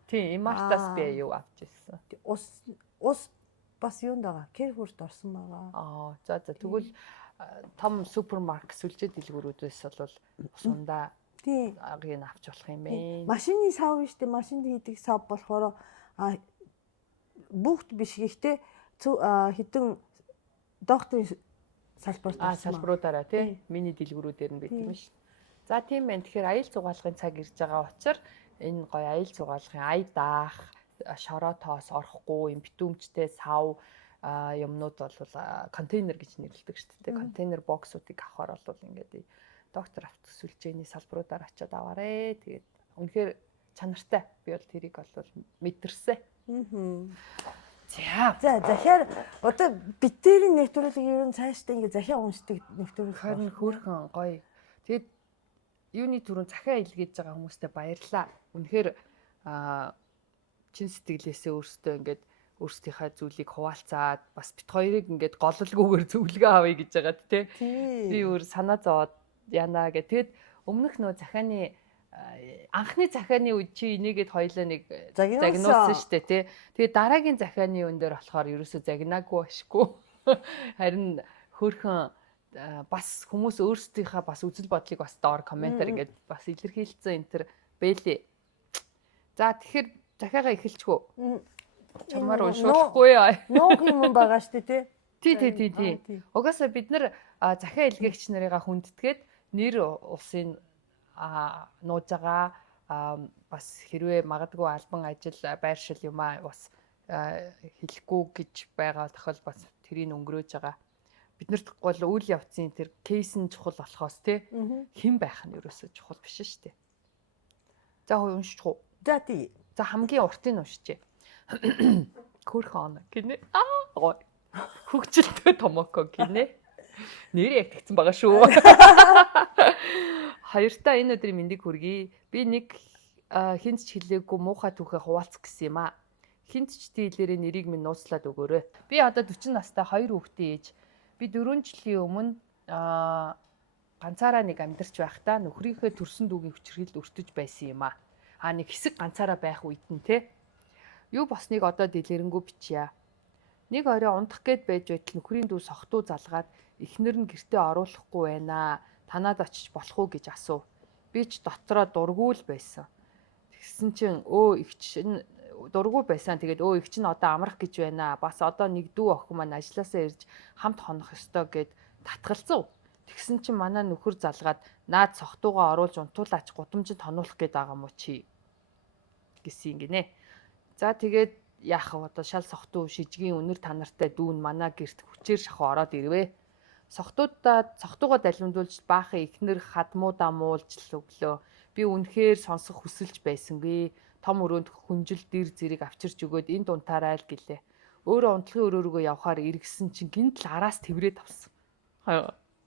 Тийм, ийм артаас би юу авч ирсэн. Ус бас юунд байгаа? Кэрхүрт орсон байгаа. За тэгвэл том супермаркет сүлжээ дэлгүүрүүдээс бол усундаа агийг авч болох юм бэ. Машины сав биш үү? Машинд хийдэг сав болохоор бүгд биш гэхдээ хэдэн докторийн салбаруудаараа тий миний дэлгүүрүүдээр нь байдаг юм ш. За тийм байна. Тэгэхээр аял цугаалгын цаг ирж байгаа учраас энэ гоё аял цугаалгын ая даах, шороо тоос орохгүй, юм битүүмжтэй сав юмнууд бол контейнер гэж нэрлэдэг шүү дээ. Контейнер боксуудыг авахар бол ингээд доктор автос сүлжээний салбаруудаар очиод аваарэ. Тэгээд үнэхээр чанартай. Би бол тэрийг бол мэдэрсэн. За захиар одоо битэрийн нэвтрүүлэг ер нь цаашдаа ингээд захиа уншдаг нэвтрүүлэг харин хөөрхөн гоё. Тэгээд юуны түрүүн захиа илгээж байгаа хүмүүстээ баярлалаа. Үнэхээр чин сэтгэлээсээ өөртөө ингээд өөрсдийнхээ зүйлийг хуваалцаад бас бит хоёрыг ингээд голлгүйгээр зөвлөгөө авъя гэж байгаа тий. Би өөр санаа зовоод яана гэх. Тэгэд өмнөх нөө захианы анхны захианы үед чи энийгэд хоёлоо нэг загнуулсан шүү дээ тий. Тэгээд дараагийн захианы үн дээр болохоор ерөөсөө загнаагүй башгүй. Харин хөөрхөн бас хүмүүс өөрсдийнхээ бас үзэл бодлыг бас доор комментаар ингээд бас илэрхийлсэн энэ төр бэлээ. За тэгэхээр захиагаа эхэлчихв. Чамаар уншуулахгүй яа. Нуух юм байгаа шүү дээ тий. Тий. Угаасаа бид нар захиа илгээгч нарыгаа хүндэтгээд нэр улсын нууж байгаа бас хэрвээ магадгүй албан ажил байршил юм бас хэлэхгүй гэж байгаа тохиол бас тэрийг өнгөрөөж байгаа. Биднэрт бол үйл явцын тэр кейс нь чухал болохоос тий хэн байх нь ерөөсөө чухал биш шүү дээ. За уншчих уу. За тий. За хамгийн уртыг нь уншчээ. Хөрхөн гинэ. Хөгжилтэй томоко гинэ. Нэр яг тэгсэн байгаа шүү. Хоёртаа энэ өдрийн мэндийг хүргэе. Би нэг хинт ч хэлээгүй муухай түүхээ хуваалцах гэсэн юм аа. Хинт ч дийлэрээ нэрийг минь нууцлаад өгөөрэй. Би одоо 40 настай 2 хүүхдийн ээж. Би 4 жилийн өмнө ганцаараа нэг амьдарч байхдаа нөхрийнхөө төрсөн дүүгийн хүчирхийлд өртөж байсан юм аа. Нэг хэсэг ганцаараа байх үед нь те. Юу босныг одоо дэлгэрэнгүй бичье. Нэг орой унтах гээд байж байтал нөхрийн дүү сохтуу залгаад эхнэр нь гэртээ оруулахгүй байна. Танаад очиж болох уу гэж асуув. Би ч дотроо дургүй л байсан. Тэгсэн чинь ихч нь дургүй байсан. Тэгээд ихч нь одоо амрах гэж байна. Бас одоо нэг дүү охин маань ажилласаа ирж хамт хонох ёстой гэд татгалзав. Тэгсэн чинь манай нөхөр залгаад наад сохтуугаа оруулж унтуулаач гудамжинд хонуулах гээд байгаа мó чи гэсэн гинэ. За тэгээд яах вэ одоо шал сохтуу шижгийн өнөр танартай дүүн манай гэрт хүчээр шахуу ороод ирвэ. Сохтуугаа далимдуулж баахан ихнэр хадмуудаа муулж өглөө. Би үнэхээр сонсох хүсэлж байсангүй. Том өрөөнд хүнжил дэр зэрэг авчирч өгөөд энд унтаарай л гэлээ. Өөрөө унтлагын өрөөргөө явхаар эргэсэн чинь гинтл араас тэврээд авсан.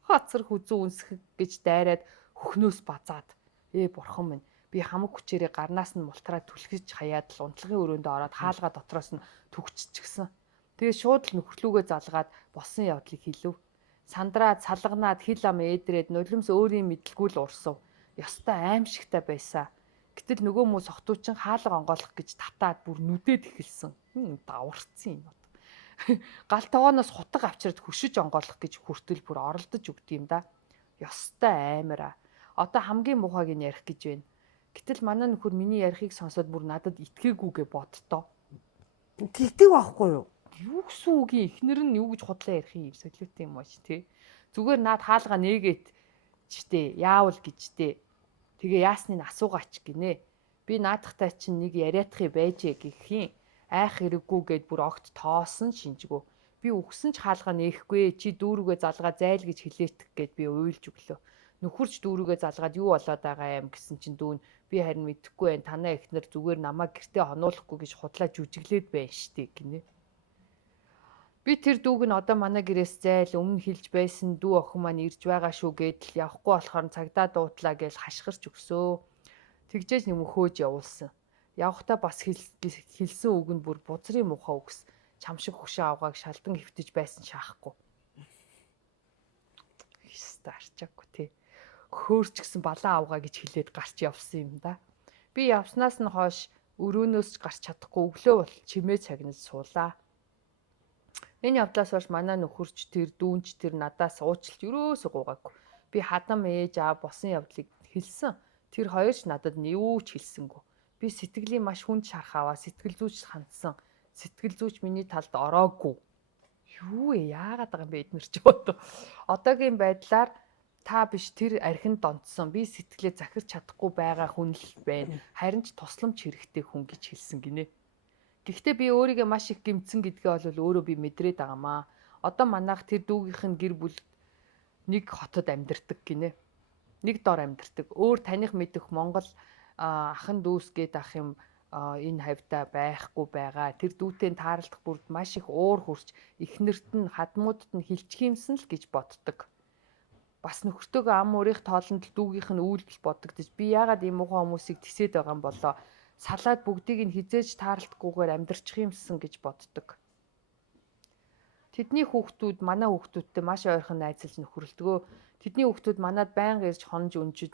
Хацар хүзүү үнсэх гэж дайраад хөхнөөс базаад бурхан минь би хамаг хүчээрээ гарнаас нь мултраад түлхэж хаяад л унтлагын өрөөндөө ороод хаалгаа дотроос нь төгччихсэн. Тэгээд шууд л нөхрлүүгээ залгаад болсон явдлыг хэлв. Сандраад салганаад хил ам ээдрээд нулимс өөрийн мэдлгүй л урсав. Ёстой аимшигтай байсан. Гэтэл нөгөө мөс сохтуучин хаалга онгоолох гэж татаад бүр нүдээд эхэлсэн. Даварцсан юм. Гал тогооноос хутга авчирд хөшиж онгоолох гэж хүртэл бүр оролдож өгд юм да. Ёстой аймараа. Одоо хамгийн муухайг нь ярих гэж байна. Гэтэл манай нөхөр миний ярихыг сонсоод бүр надад итгээгүйгээ бодтоо. Тэгдэг байхгүй юу? Юу гэсэн үг юм? Эхнэр нь юу гэж худлаа ярих юм солиотой юм аач тий. Зүгээр наад хаалга нээгээд чтэй яавал гэжтэй. Тэгээ яасныг асуугаач гинэ. Би наадахтай чинь нэг яриатхыг байжээ гэх юм. Айх хэрэггүйгээд бүр огт тоосон шинжгөө. Би үгсэн ч хаалга нээхгүй чи дүүрүүгээ залгаа зайл гэж хэлээтгэх гээд би уйлж өглөө. Нөхөрч дүүрүүгээ залгаад юу болоод байгаа юм гэсэн чинь дүүн би харин мэдэхгүй байх танаа эхнэр зүгээр намайг гэртээ хонуулахгүй гэж худлаа жүжиглээд байна штэ гинэ. Би тэр дүүг нь одоо манай гэрээс зайл өмнө хэлж байсан дүү охин маань ирж байгаа шүү гэдэл явахгүй болохоор цагдаа дуудлаа гэж хашгирч өгсөө. Тэгжээж нэмөхөөж явуулсан. Явхдаа бас хэлсэн үг нь бүр бузрын муухай үгс. Чам шиг хөшөө авгааг шалдан хөвтөж байсан шаахгүй. Хэвээ арчаагүй тий. Хөөрч гисэн балаа авгаа гэж хэлээд гарч явсан юм да. Би явснаас нь хойш өрөөнөөс гарч чадахгүй өглөө бол чимээ цагнаж суулаа. Энэ явдлаас хойш манай нөхөрч тэр дүүнч тэр надаас уучлалт өрөөсө гуугаагүй. Би хадам ээж аа босон явдлыг хэлсэн. Тэр хоёр ч надад юу ч хэлсэнгүй. Би сэтгэлийн маш хүнд шархаваа сэтгэл зүйч хандсан. Сэтгэл зүйч миний талд ороогүй. Юу яагаад байгаа юм бэ эднэр ч бод. Одоогийн байдлаар та биш тэр архинд донтсон. Би сэтгэлээ захирч чадахгүй байгаа хүн л байна. Харин ч тусламж хэрэгтэй хүн гэж хэлсэн гинэ. Гэхдээ би өөрийгөө маш их гэмтсэн гэдгээ бол өөрөө би мэдрээд байгаамаа. Одоо манайх тэр дүүгийнх нь гэр бүл нэг хотод амьдардаг гинэ. Нэг дор амьдардаг. Өөр таних мэдэх Монгол ахын дүүс гээд ах юм энэ хавьда байхгүй байгаа. Тэр дүүтэй таарлах бүрд маш их уур хурч эхнэрт нь хадмуудад нь хилчхиймсэн л гэж боддог. Бас нөхөртөөгөө ам уурих тоолонд дүүгийнх нь үйлдэл бодогдож би яагаад ийм муухай хүмүүсийг тисээд байгаа юм болоо салаад бүгдийг нь хизээж таарлахгүйгээр амьдрчих юмсан гэж боддог. Тэдний хүүхдүүд манай хүүхдүүдтэй маш ойрхон найзалж нөхөрлөдгөө. Тэдний хүүхдүүд манад байнга ирж хонж өнжид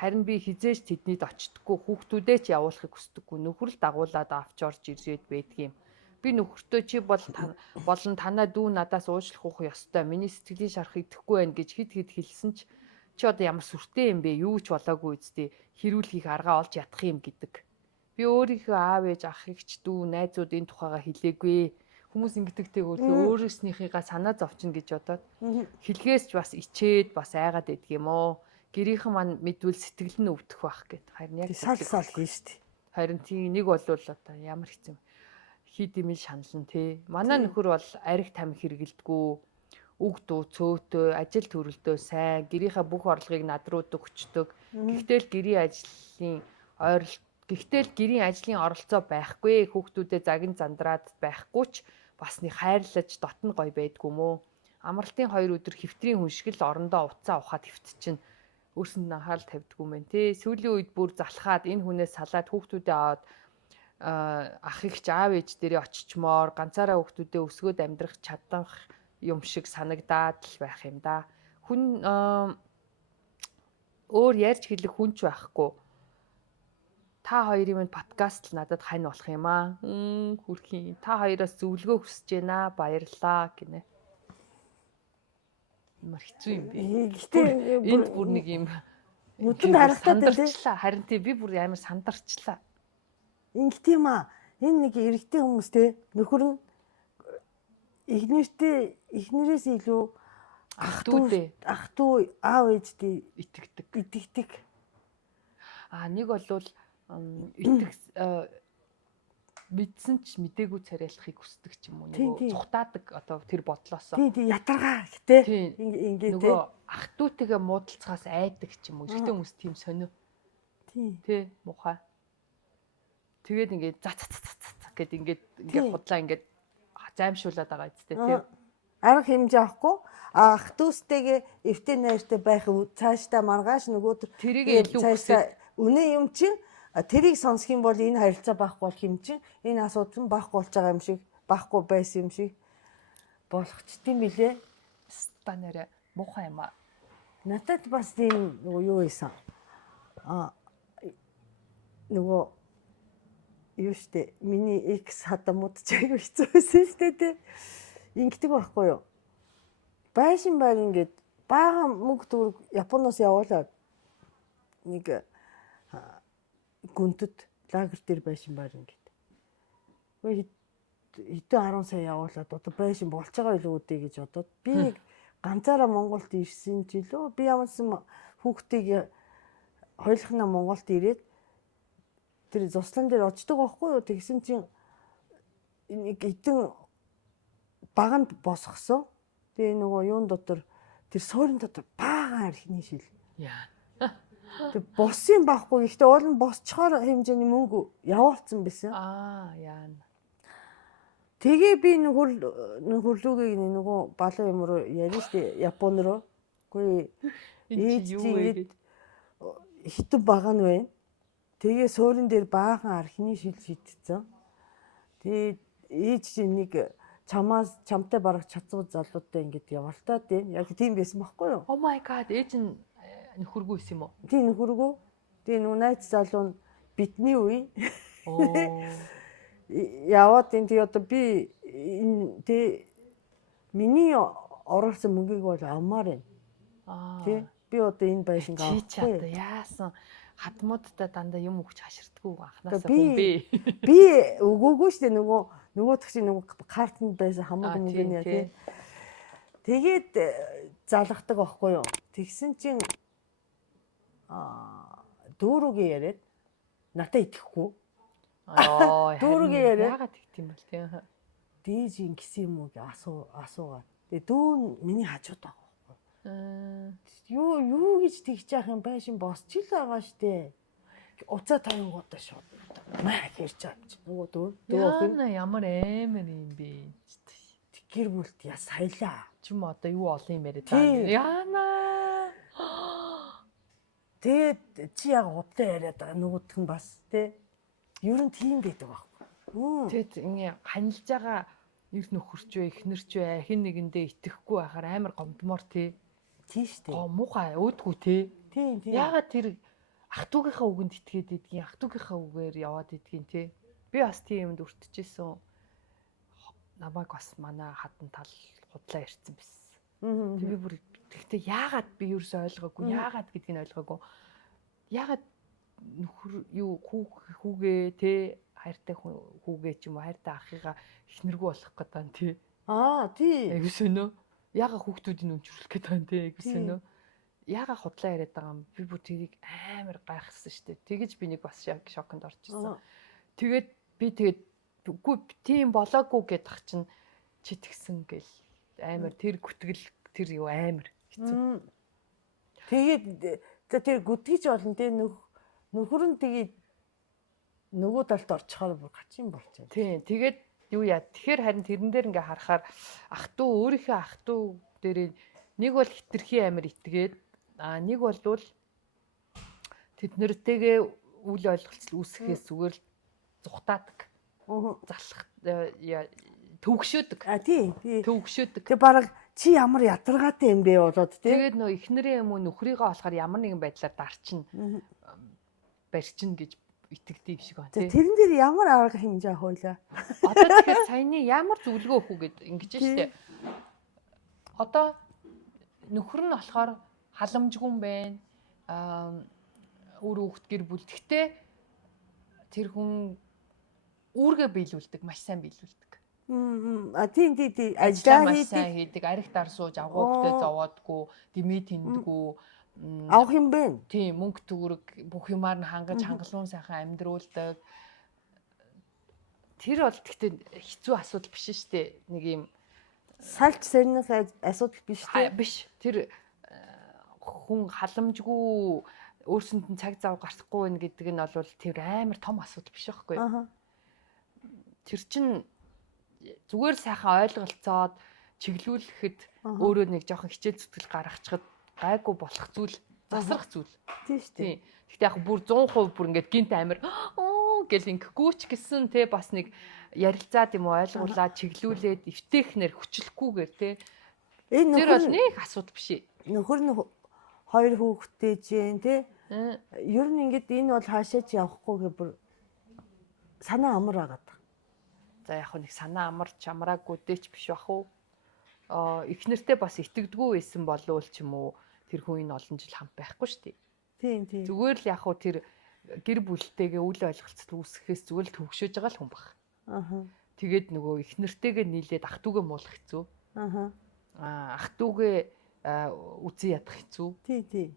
харин би хизээж тэднийд очдоггүй хүүхдүүдээ ч явуулахыг хүсдэггүй нөхөрл дагуулад авч орж ирээд байдгийм. Би нөхөртөө чи болон танаа дүү надаас уучлах уу ёстой. Миний сэтгэлийн шарах идэхгүй байх гэж хид хэлсэн чи одоо ямар сүртэй юм бэ? Юу ч болоогүй үсттэй хэрүүлхийх аргаа олж ядах юм гэдэг. Би өөрийнхөө аав ээж ах эгч дүү найзууд энэ тухайга хэлээгүй. Хүмүүс ингэдэгтэй өөрөөснийхийгаа санаа зовчихно гэж бодоод хэлгээс ч бас ичээд бас айгаад байдаг юм оо. Гэрийнхэн маань мэдвэл сэтгэл нь өвдөх байх гэд. Харин яг салгүй шүү дээ. Харин тийм нэг бол одоо ямар хэцүү хид юм шанална тий. Манай нөхөр бол ариг тамхи хэрэгэлдэггүй. Үг дуу цөөтөө, ажил төрөлдөө сайн, гэрийнхээ бүх орлогыг над руу өгчдөг. Гэхдээ л гэрийн ажлын оролцоо байхгүй. Хүүхдүүдэд загин зандраад байхгүй ч бас нэг хайрлаж дотн гой байдгүй мөө. Амралтын 2 өдөр хэвтрийн хүн шиг л орондоо уцаа ухаад хэвтчихнэ. Өөрсөнд анхаарал тавьдгүй мэн тий. Сүүлийн үед бүр залхаад энэ хүнээс салаад хүүхдүүдээ аваад ах ихч аав ээж дээрээ очичмоор ганцаараа хүүхдүүдээ өсгөөд амьдрах чадах юм шиг санагдаад л байх юм да. Хүн өөр ярьж хэлэх хүн ч байхгүй. Та хоёрын подкаст л надад хань болох юм аа. Хүрхийн. Та хоёроос зөвлөгөө хүсэж байна. Баярлалаа гинэ. Ямар хэцүү юм бэ? Гэхдээ Энд бүр нэг юм нүдэнд харагдаад байна тий. Харин тий би бүр амар сандарчлаа. Ингэт юм аа. Энэ нэг эрэгтэй хүмүүс те нөхөр нь эхнэрээс илүү ах дүү аав ээжтэй итгэдэг. Нэг болвол мэдсэн ч мдээгүй царайлахыг хүсдэг ч юм уу. Нөгөө цухтаадаг одоо тэр бодлоосоо. Тий ятаргаа гэтээ. Ингээд нөгөө ах дүүтэйгээ муудалцахаас айдаг ч юм уу. Эрэгтэй хүмүүс тийм сонио. Тий муухай. Тэгээд ингээд гэд ингээд худлаа ингээд займшуулаад байгаа үстэй тий. Арга хэмжээ авахгүй ах дүүстэйгээ эвтэй найртай байх цаашдаа маргааш нөгөө тэрийг илүү хүсэж үнэ юм чинь тэрийг сонсох юм бол энэ харилцаа байхгүй болох юм чинь энэ асуудал нь байхгүй болж байгаа юм шиг байхгүй байсан юм шиг болгочтiin билээ. Станараа муухай юм аа. Надад бас тийм нөгөө юу байсан. Нөгөө юу штэ миний X хадамууд ч аягүй хэцүү байсан штэ тий. Ингэдэг байхгүй юу? Байшин байр ингээд бага мөнгө төгрөг Японоос явуулаад нэг гүнтэд лагер дээр байшин байр ингээд. Хөөе хэдэн 10 сая явуулаад одоо байшин болж байгаа илүү үдэ гэж бодоод би нэг ганцаараа Монголд ирсэн ч илүү би ямарсан хүүхдийг хоёулахнаа Монголд ирээд тэр зуслан дээр очдог байхгүй юу? Тэгсэн чинь нэг эдэн баганд босгосон. Тэгээ нөгөө юун дотор тэр суурин дотор баахан архины шил. Яа. Тэг босын байхгүй. Гэхдээ уул нь босчоор хэмжээний мөнгө явуулсан байсан. Яа. Тэгээ би нөхөрлүүгийг нөгөө балан юм руу ярина штэ Япон руу. Үгүй ээж хитэн бага нь байна. Тэгээ суурин дээр баахан архины шил шидсэн. Тэгээ ээж чинь нэг чамтай барах чацуу залуутай ингэж яваалтаа тийм яг тийм байсан байхгүй юу? Oh my god ээж нь нөхөргүй юм уу? Тийм нөхөргүй. Тэгээ нөгөө найз залуу нь бидний үе. Яваад энэ одоо би тэ миний оруулсан мөнгийг бол амаар байна. Тий би одоо энэ байшин авахгүй. Яасан хатмуудтай дандаа юм өгч хаширдаггүй анханасаа хүн бэ. Би өгөөгүй штэ нөгөөдөх чинь нөгөө картанд байсан хамаагүй мөнгөний тий. Тэгээд залгадаг байхгүй юу? Тэгсэн чинь дүүрүүгээ яриад надад итгэхгүй. Дүүрүүгээ яриад яагаад тэгт юм бол тий. Дээж ингэсэн юм уу гэж асуугаад. Тэгээ дүүн миний хажууд байгаа байхгүй. Юу гэж тэгж яах юм байшин босч л байгаа штэ. Уцаа тавингуудаа шууд маа хэрч байгаа чи нөгөө дөө ямар амар юм бэ. Гэр бүлт яа саялаа. Чим одоо юу олон юм яриад байгаа. Яана. Тэгээд чи яг удаан яриад байгаа нөгөөх нь бас тий. Ер нь тийм байдаг байхгүй. Тэгэд ингээ ханилж байгаа ер нөхөрч вэ, эхнэрч вэ, хин нэгэндээ итгэхгүй байхаар амар гомдмоор тий. Тийм штэ. Муухай өөдгүү тий. Тийм. Яагаад тэр ах トゥ гийнхаа үгэнд итгээд идгийн, ах トゥ гийнхаа үгээр яваад идгийн тий. Би бас тийм юмд өртөжсэн. Намайг бас манай хатан тал худлаа ирсэн байсан. Би бүр тэгтээ яагаад би ерөөсөй ойлгоогүй, яагаад гэдгийг ойлгоогүй. Яагаад нөхөр юу хүүгээ тий хайртай хүүгээ ч юм уу хайртай ахыгаа эхнэргүй болох гэдэг нь тий. Тий. Айгу сөнөө. Яагаад хүүхдүүдийг өнчрүүлэх гэдэг нь тий. Айгу сөнөө. Яагаад худлаа яриад байгаа юм. Би бүр тэрийг амар гайхсан шүү дээ. Тэгэж би нэг бас шоконд орчихсон. Тэгээд үгүй тийм болоогүй гэдэх чинь чи тэгсэн гэл амар тэр гүтгэл тэр юу амар хэцүү. Тэгээд тэр гүтгэж болно те нөхөр нь тэгээд нөгөө талд орчихоор бүр гачин болчихсон. Тийм тэгээд юу яа тэгэхээр харин тэрэн дээр ингээ харахаар ах トゥ өөрийнхөө ах トゥ дээр нэг бол хитрхи амар итгээд нэг болвол тэд нэртэйгээ үл ойлголцол үүсгэхээс зүгээр зүхтаадаг. Залах төвөгшөөдөг. Тийм. Төвөгшөөдөг. Тэг бараг чи ямар ядаргаатай юм бэ болоод тий. Тэгээд нөө эхнэрээ юм уу нөхрийгөө болохоор ямар нэгэн байдлаар дарчин барьчин гэж итгэдэг шиг байна тий. Тэрэн дээр ямар арга хэмжээ хойлоо. Одоо тэгэхээр саяны ямар зөвлөгөө өгөх гээд ингэж штэ. Одоо нөхөр нь болохоор халамжгүй юм байна. Өөр хүүхэд гэр бүл. Гэхдээ тэр хүн үүргээ биелүүлдэг, маш сайн биелүүлдэг. Тийм. Ажлаа маш сайн хийдэг, арх дар сууж авгуухтай зовоодгүй, дэмий тэндгүү. Авах юм бэ? Тийм, мөнгө төгрөг бүх юмар нь хангаж хангалуун сайхан амьдруулдаг. Тэр бол гэхдээ хэцүү асуудал биш шүү дээ. Нэг юм сальч сэрнэх асуудал биш үү? Биш. Тэр хүн халамжгүй өөрсөнд нь цаг зав гарахгүй байх гэдэг нь бол тэр амар том асуудал биш байхгүй юу? Тэр чинь зүгээр сайхан ойлголцоод чиглүүлэхэд өөрөө нэг жоохон хичээл зүтгэл гаргачихад гайгүй болох зүйл, засрах зүйл. Тийм шүү дээ. Гэхдээ яг бүр 100% бүр ингээд гинт амар гэл ингэхгүй ч гэсэн те бас нэг ярилцаад юм ойлгуулаад чиглүүлээд эвтэхнэр хүчлэхгүйгээр те. Тэр бол нэг асуудал биш. Нөхөр нь 2 хүүхэдтэй чинь те. Ер нь ингээд энэ бол хаашаа ч явахгүй гэ бүр санаа амар агаад. За яг нэг санаа амарч амраагүй дээч биш бах уу? Эхнэртэй бас итгэдэггүй байсан болов ч юм уу тэр хүн энэ олон жил хамт байхгүй шүү дээ. Тийм. Зүгээр л яг хуу тэр гэр бүлтэйгээ үл ойлголцол үүсгэхээс зүгээр л төвөгшөж байгаа л хүн баг. Тэгээд нөгөө эхнэртэйгээ нийлээд ах トゥ угээ муулах хэцүү. Ах トゥ угээ үзий ядах хэцүү. Тийм.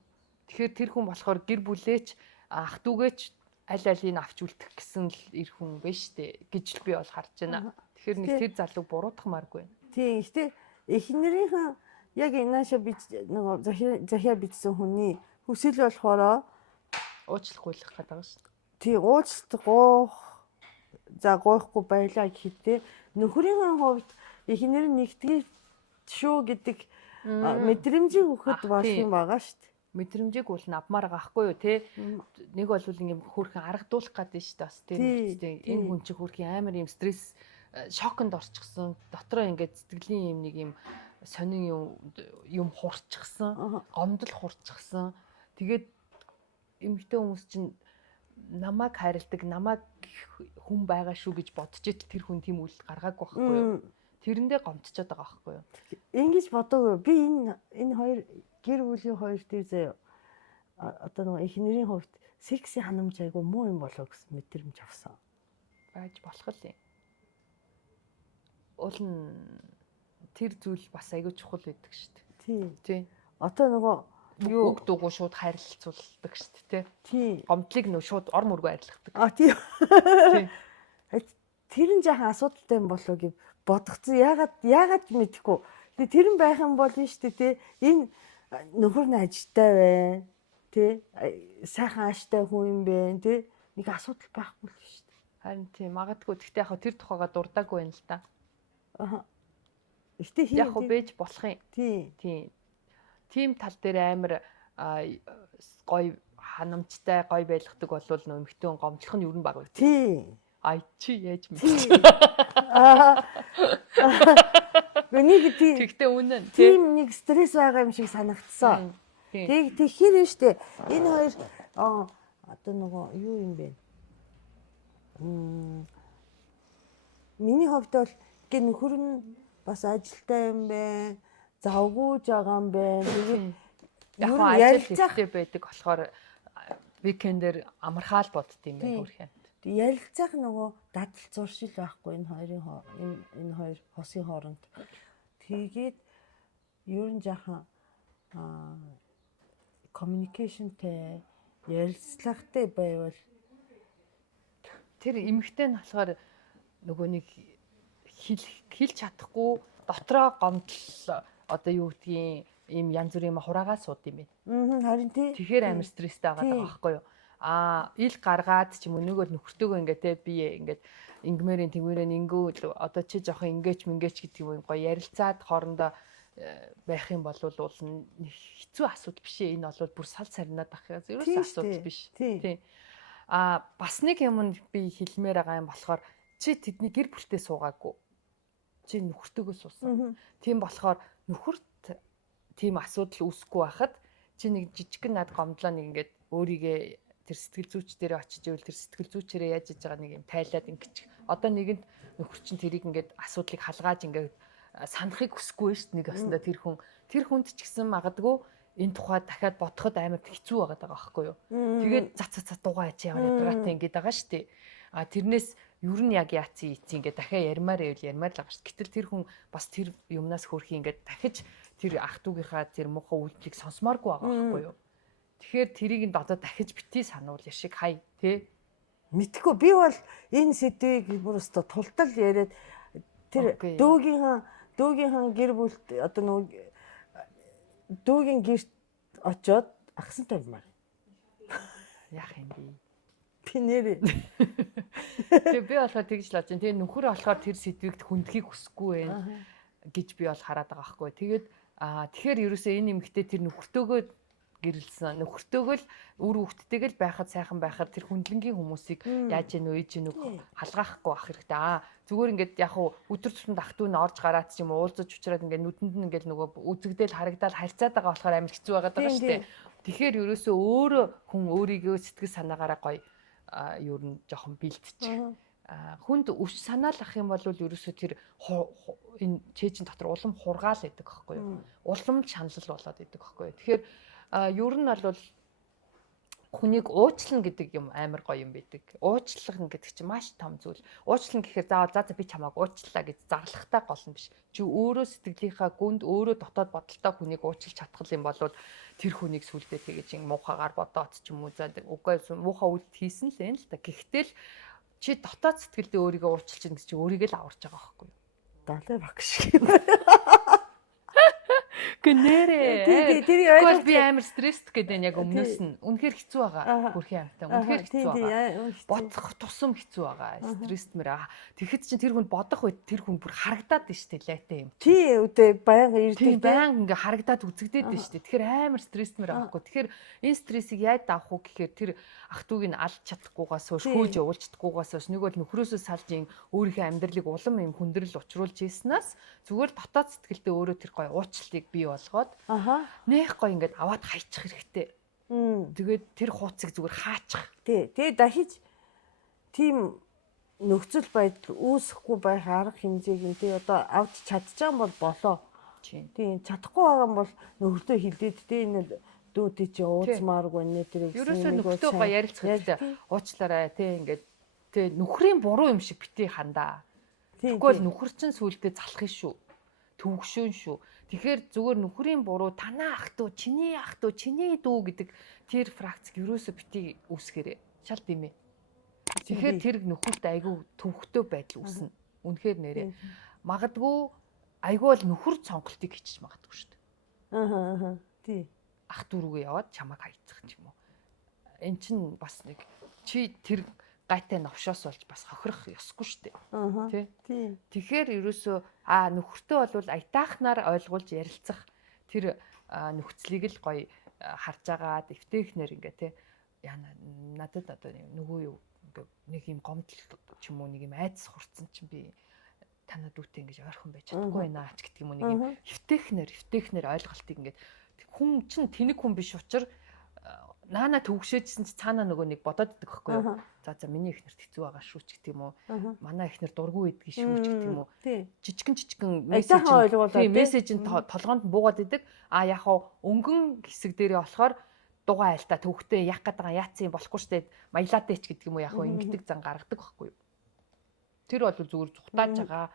Тэгэхээр тэр хүн болохоор гэр бүлээч ах トゥ угээч аль алийг авч үлдэх гэсэн л ир хүн байж штэ гэж би бол харж байна. Тэгэхээр нэг тэр залууг буруутгамааргүй. Тийм. Гэтэ эхнэрийнхэн яг энэшээ би нөгөө захиа бичсэн хүний хүсэл болохоор уучлахгүйх гэдэг байгаа шүү. Тийм уучлах гоохгүй байлаа гэхдээ нөхрийн хувьд эхнэр нэгтгэж шүү гэдэг мэдрэмжийг өгөхөд болох юм байгаа шүү дээ. Мэдрэмжийг бол авмаар gaахгүй юу те. Нэг бол ингээм хөөрхөн аргадуулах гэдэг шүү дээ бас тийм үстэй. Энэ хүн чинь хөөрхөн амар юм стресс шоконд орчихсон. Дотроо ингээд сэтгэлийн юм нэг юм сонин юм хурцчихсан, гомдол хурцчихсан. Тэгээд эмэгтэй хүмүүс чинь намайг хайрладаг, намайг хүн байгаа шүү гэж бодож ит тэр хүн тийм үйл гаргаагүй байхгүй юу? Тэрэндээ гомдчиход байгаа байхгүй юу? Ингэж бодоогүй. Би энэ хоёр гэр бүлийн хоёр дээр заяа одоо нөгөө эхнэрийн хувьд секси ханамж айгу муу юм болоо гэсэн мэдрэмж авсан. Байж болох л юм. Уул нь тэр зүйл бас айгу чухал байдаг шүү дээ. Тийм. Одоо нөгөө юу үг дуугүй шууд хайрлцуулдаг шүү дээ, тий. Гомдлыг нөө шууд ор мөргөө арилгадаг. Тийм. Тэр нь жаахан асуудалтай юм болоо гэж бодгцсан. Яагаад мэдэхгүй. Тэгээ тэр нь байх юм бол нь шүү дээ, тий. Энэ нөхөр нь ажтай байна. Тий. Сайхан ааштай хүн юм бэ, тий. Нэг асуудал байхгүй л шүү дээ. Харин тийм магадгүй. Гэхдээ яг тэр тухайга дурдаагүй юм л да. Гэтэ яг хөө бэж болох юм. Тийм. Тим тал дээр амар гой ханамжтай гой байлгадаг болвол нөө эмхтэн гомдлох нь юу н баг. Тийм. Ай чи яаж мэдээ. Гүнийг тийм. Тэгтээ үнэн. Тийм нэг стресс байгаа юм шиг санагдсан. Тэгэхээр нь штэ энэ хоёр одоо нөгөө юу юм бэ? Миний хувьд бол гээ нөхөр нь бас ажилтай юм байна. Завгүйж байгаа юм байна. Яг ажил хэрэгтэй байдаг болохоор викендэр амархаал бодд юм байна хөрхөн. Ярилцах нөгөө дадал зуршил байхгүй энэ хоёр хосын хооронд. Тэгээд ер нь жаахан communicationтэй ярилцлагатай байвал тэр эмэгтэй нь болохоор нөгөө нэг хэлж чадахгүй дотроо гомдол одоо юу гэдгийг ийм янз бүрийн хураагаа сууд юм байна. Харин тий. Тэгэхээр амар стресстэй байгаа байхгүй юу? Ил гаргаад ч юм уу нөгөө нөхөртөөгөө ингээ те би ингээд ингмэрийн тэгмэрэн ингүү одоо чи жоохон ингээч мингээч гэдэг юм гоё ярилцаад хоорондоо байх юм бол хэцүү асуудал биш ээ. Энэ бол бүр сал сарнаад ах ерөөс асуудал биш. Тийм. Бас нэг юм би хэлмээр байгаа юм болохоор чи тэдний гэр бүлтэй суугаагүй. Чи нөхөртөөгөө суусан. Тийм болохоор нөхөрт тийм асуудал үүсэхгүй байхад чи нэг жижигхэн над гомдлоо нэг ингээд өөрийгөө тэр сэтгэл зүйч дээр очиж ивэл тэр сэтгэл зүйчээрээ яаж иж байгаа нэг юм тайлаад ингэж одоо нэгэнд нөхөр чинь тэрийг ингээд асуудлыг халгааж ингээд санахыг хүсэхгүй шүү дээ нэг ясандаа тэр хүнд ч гэсэн магадгүй энэ тухай дахиад бодоход амар хэцүү байгаад байгаа байхгүй юу. Тэгээд за дугаа ачи яваа ядаргаатай ингээд байгаа шүү дээ. Тэрнээс ер нь яг яац ийц ингээд дахиад ярмаар л байгаа шүү. Гэтэл тэр хүн бас тэр юмнаас хөрхи ингээд дахиж тэр ах トゥ угийнхаа тэр муухай үйлдэлийг сонсомооргүй байгаа байхгүй юу. Тэгэхээр тэрийг нь одоо дахиж битгий сануул яшиг хай тий. Мэдхгүй би бол энэ сэдвийг бүр өстө тултал яриад тэр дөөгийн гэр бүлт одоо нөгөө дөөгийн гэрт очиод агсан тавьмаар. Яах юм бэ? Би нэрээ. Тэгээ би болохоор тэгж л бодож байна. Тэгээ нөхөр болохоор тэр сэдвийг хүндхийг хүсэхгүй байна гэж би бол хараад байгаа байхгүй. Тэгээд тэгэхээр ерөөсөө энэ эмэгтэй тэр нөхөртөөгөө гэрэлсэн. Нөхөртөөгөө л үр хүүхдтэйгээ л байхад сайхан байхад тэр хүндлэнгийн хүмүүсийг яаж ийн үеж ийн үг халгаахгүй ах хэрэгтэй. Зүгээр ингээд яг өдөр тутмын ах トゥ нь орж гараад ч юм уу уулзаж учраад ингээд нүдэнд нь ингээд нөгөө үзэгдээл харагдаал харьцаад байгаа болохоор амар хэцүү байгаад байгаа шүү дээ. Тэгэхээр ерөөсөө өөрөө хүн өөрийгөө сэтгэл санаагаараа гоё ер нь жоохон бэлтчих. Хүнд өш санаалах юм бол ерөөсөө тэр энэ чэйжин дотор улам хургаал байдаг байхгүй юу? Улам шаналл болоод байдаг байхгүй юу? Тэгэхээр ер нь бол хүнийг уучлах гэдэг юм амар гоё юм байдаг. Уучлах гэдэг чинь маш том зүйл. Уучлах гэхээр за би чамааг уучлаа гэж зарлахтай гол нь биш. Чи өөрөө сэтгэлийнхаа гүнд өөрөө дотоод бодолтой хүнийг уучлах чадхал юм бол тэр хүнийг сүлдээ тэгэж муухагаар бодоод ч юм уу за үгүй муухай үйл хийсэн л энэ л та. Гэхдээ л чи дотоод сэтгэлдээ өөрийгөө уучлах чинь гэж чи өөрийгөө л аварч байгаа байхгүй юу? Далай багш шиг юм. Гэнэрээ. Тэр би амар стресст гэдэг нь яг өмнөөс нь. Үнэхээр хэцүү байгаа. Бүрхийн амтаа. Үнэхээр хэцүү байгаа. Бодох тусам хэцүү байгаа. Стресст мэр. Тэгэхэд чинь тэр хүн бодох үед тэр хүн бүр харагдаад нь штэ лайтай юм. Тий үдэ баян ирдэг. Баян ингээ харагдаад үзэгдээд нь штэ. Тэгэхээр амар стресст мэр авахгүй. Тэгэхээр энэ стрессийг яаж давах уу гэхээр тэр ах トゥ уг нь алж чадахгүйгаас хойш хөөж явуулж чадахгүйгаас хойш нэг бол нөхрөөсөө салж өөрийнхөө амьдралыг улам юм хүндрэл учруулж ийснаас зүгээр дотоод сэтгэлдээ өөрөө тэр гоё уучлалыг бий болгоод нэх гоё ингээд аваад хайчих хэрэгтэй. Тэгээд тэр хууцыг зүгээр хаачих. Тий. Тэгээд дахиж тийм нөхцөл байдал үүсэхгүй байх арга хэмжээг нь тий одоо авч чадчих юм бол болоо. Тийм чадахгүй байгаа юм бол нөхөртөө хилдээд тий энэ дүүтэй чи ууцмааргүй нэ тэрийг ерөөсөө нөхөртөө гоё ярилцах хэрэгтэй. Уучлаарай тий ингээд тий нөхрийн буруу юм шиг битгий хандаа. Тэгвэл нөхөр чинь сүултээ залах шүү. Төвөгшөөн шүү. Тэгэхээр зүгээр нөхрийн буруу танаа ах トゥ чиний ах トゥ чиний дүү гэдэг тэр фракцыг ерөөсөө битгий үүсгээрэй. Шал тийм ээ. Тэгэхээр тэр нөхөрт айгүй төвөгтэй байдал үүснэ. Үнэхээр нэрээ. Магадгүй айгүй бол нөхөр цонголтыг хийчих магадгүй шүү дээ. Тий. Ах トゥ рүүгээ яваад чамайг хайцах юм уу? Эн чинь бас нэг чи тэр гайтай новшоос болж бас хохирох ёсгүй шүү дээ. Тий. Тэгэхээр ерөөсөө нөхөртөө бол аятаахнаар ойлгуулж ярилцах тэр нөхцөлийг л гоё харж байгаа дэвтэйхнэр ингээ тий. Яна надад одоо нөгөө юу ингээ нэг юм гомдол ч юм уу нэг юм айдас хурцсан чинь би танаа дүүтэй ингэж ойрхон байж чадахгүй байна ч гэдэг юм уу нэг юм эвтэйхнэр ойлголтыг ингээд хүн чинь тэнэг хүн биш учраас наана төвгшөөжсэн чи цаана нөгөө нэг бодоод идэх байхгүй юу? За миний ихнэрт хэцүү байгаа шүү ч гэдэг юм уу? Манай ихнэр дургүй идэх шүү ч гэдэг юм уу? Жижигэн мессеж нь толгоонд буугаад идэг. Яг хаа өнгөн хэсэг дээрээ болохоор дугаа айлтаа төвхтэй яах гээд байгаа яатсан юм болохгүй штэ. Маялаатай ч гэдэг юм уу? Яг хаа ингэдэг зан гаргадаг байхгүй юу? Тэр бол зүгээр зүхтааж байгаа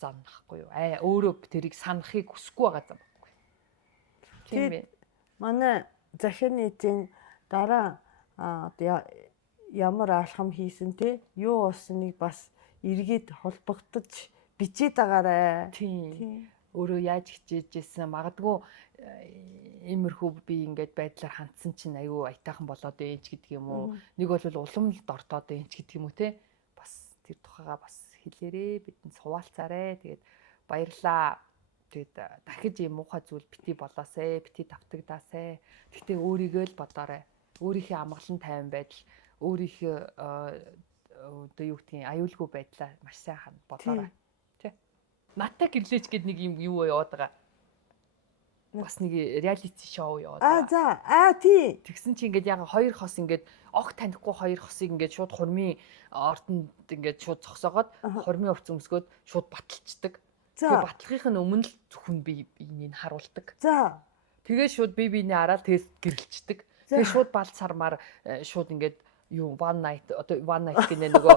зан байхгүй юу? Өөрөө тэрийг санахыг хүсэхгүй байгаа зан байхгүй. Тийм ээ. Манай захирны эзэн дараа ямар алхам хийсэн те юу болсныг бас эргээд холбогдож бичээд байгаарэ. Тийм. Өөрөө яаж хичээжсэн магадгүй иймэрхүү би ингээд байдлаар хандсан чинь аюу аятайхан болоод ээж гэдэг юм уу. Нэг бол улам л дортоод ээж гэдэг юм уу те. Бас тэр тухайга бас хэлээрээ бидэнд суулцаарэ. Тэгээд баярлаа. Тэгээд дахиж ийм муухай зүйл бити болоосай, бити давтагдаасай. Гэхдээ өөрийгөө л бодоорой. Өөрийнхөө амгалан тайван байдал, өөрийнхөө одоо юу гэдгийг аюулгүй байдлаа маш сайхан бодоорой. Тэ. Натаа гэрлээч гэд нэг юм юу яваад байгаа. Бас нэг реалити шоу яваад байгаа. Тий. Тэгсэн чи ингээд яг хоёр хос ингээд огт танихгүй хоёр хосыг ингээд шууд хурмын ортонд ингээд шууд зогсоогоод хурмын хувц өмсгөөд шууд баталцдаг. Тэгээ батлахын өмнө л зөвхөн би энийг харуулдаг. За. Тэгээ шууд би биенээ хараад тэгээд гэрэлцдэг. Тэгээ шууд бал сармаар шууд ингээд юу one night гэнэ нөгөө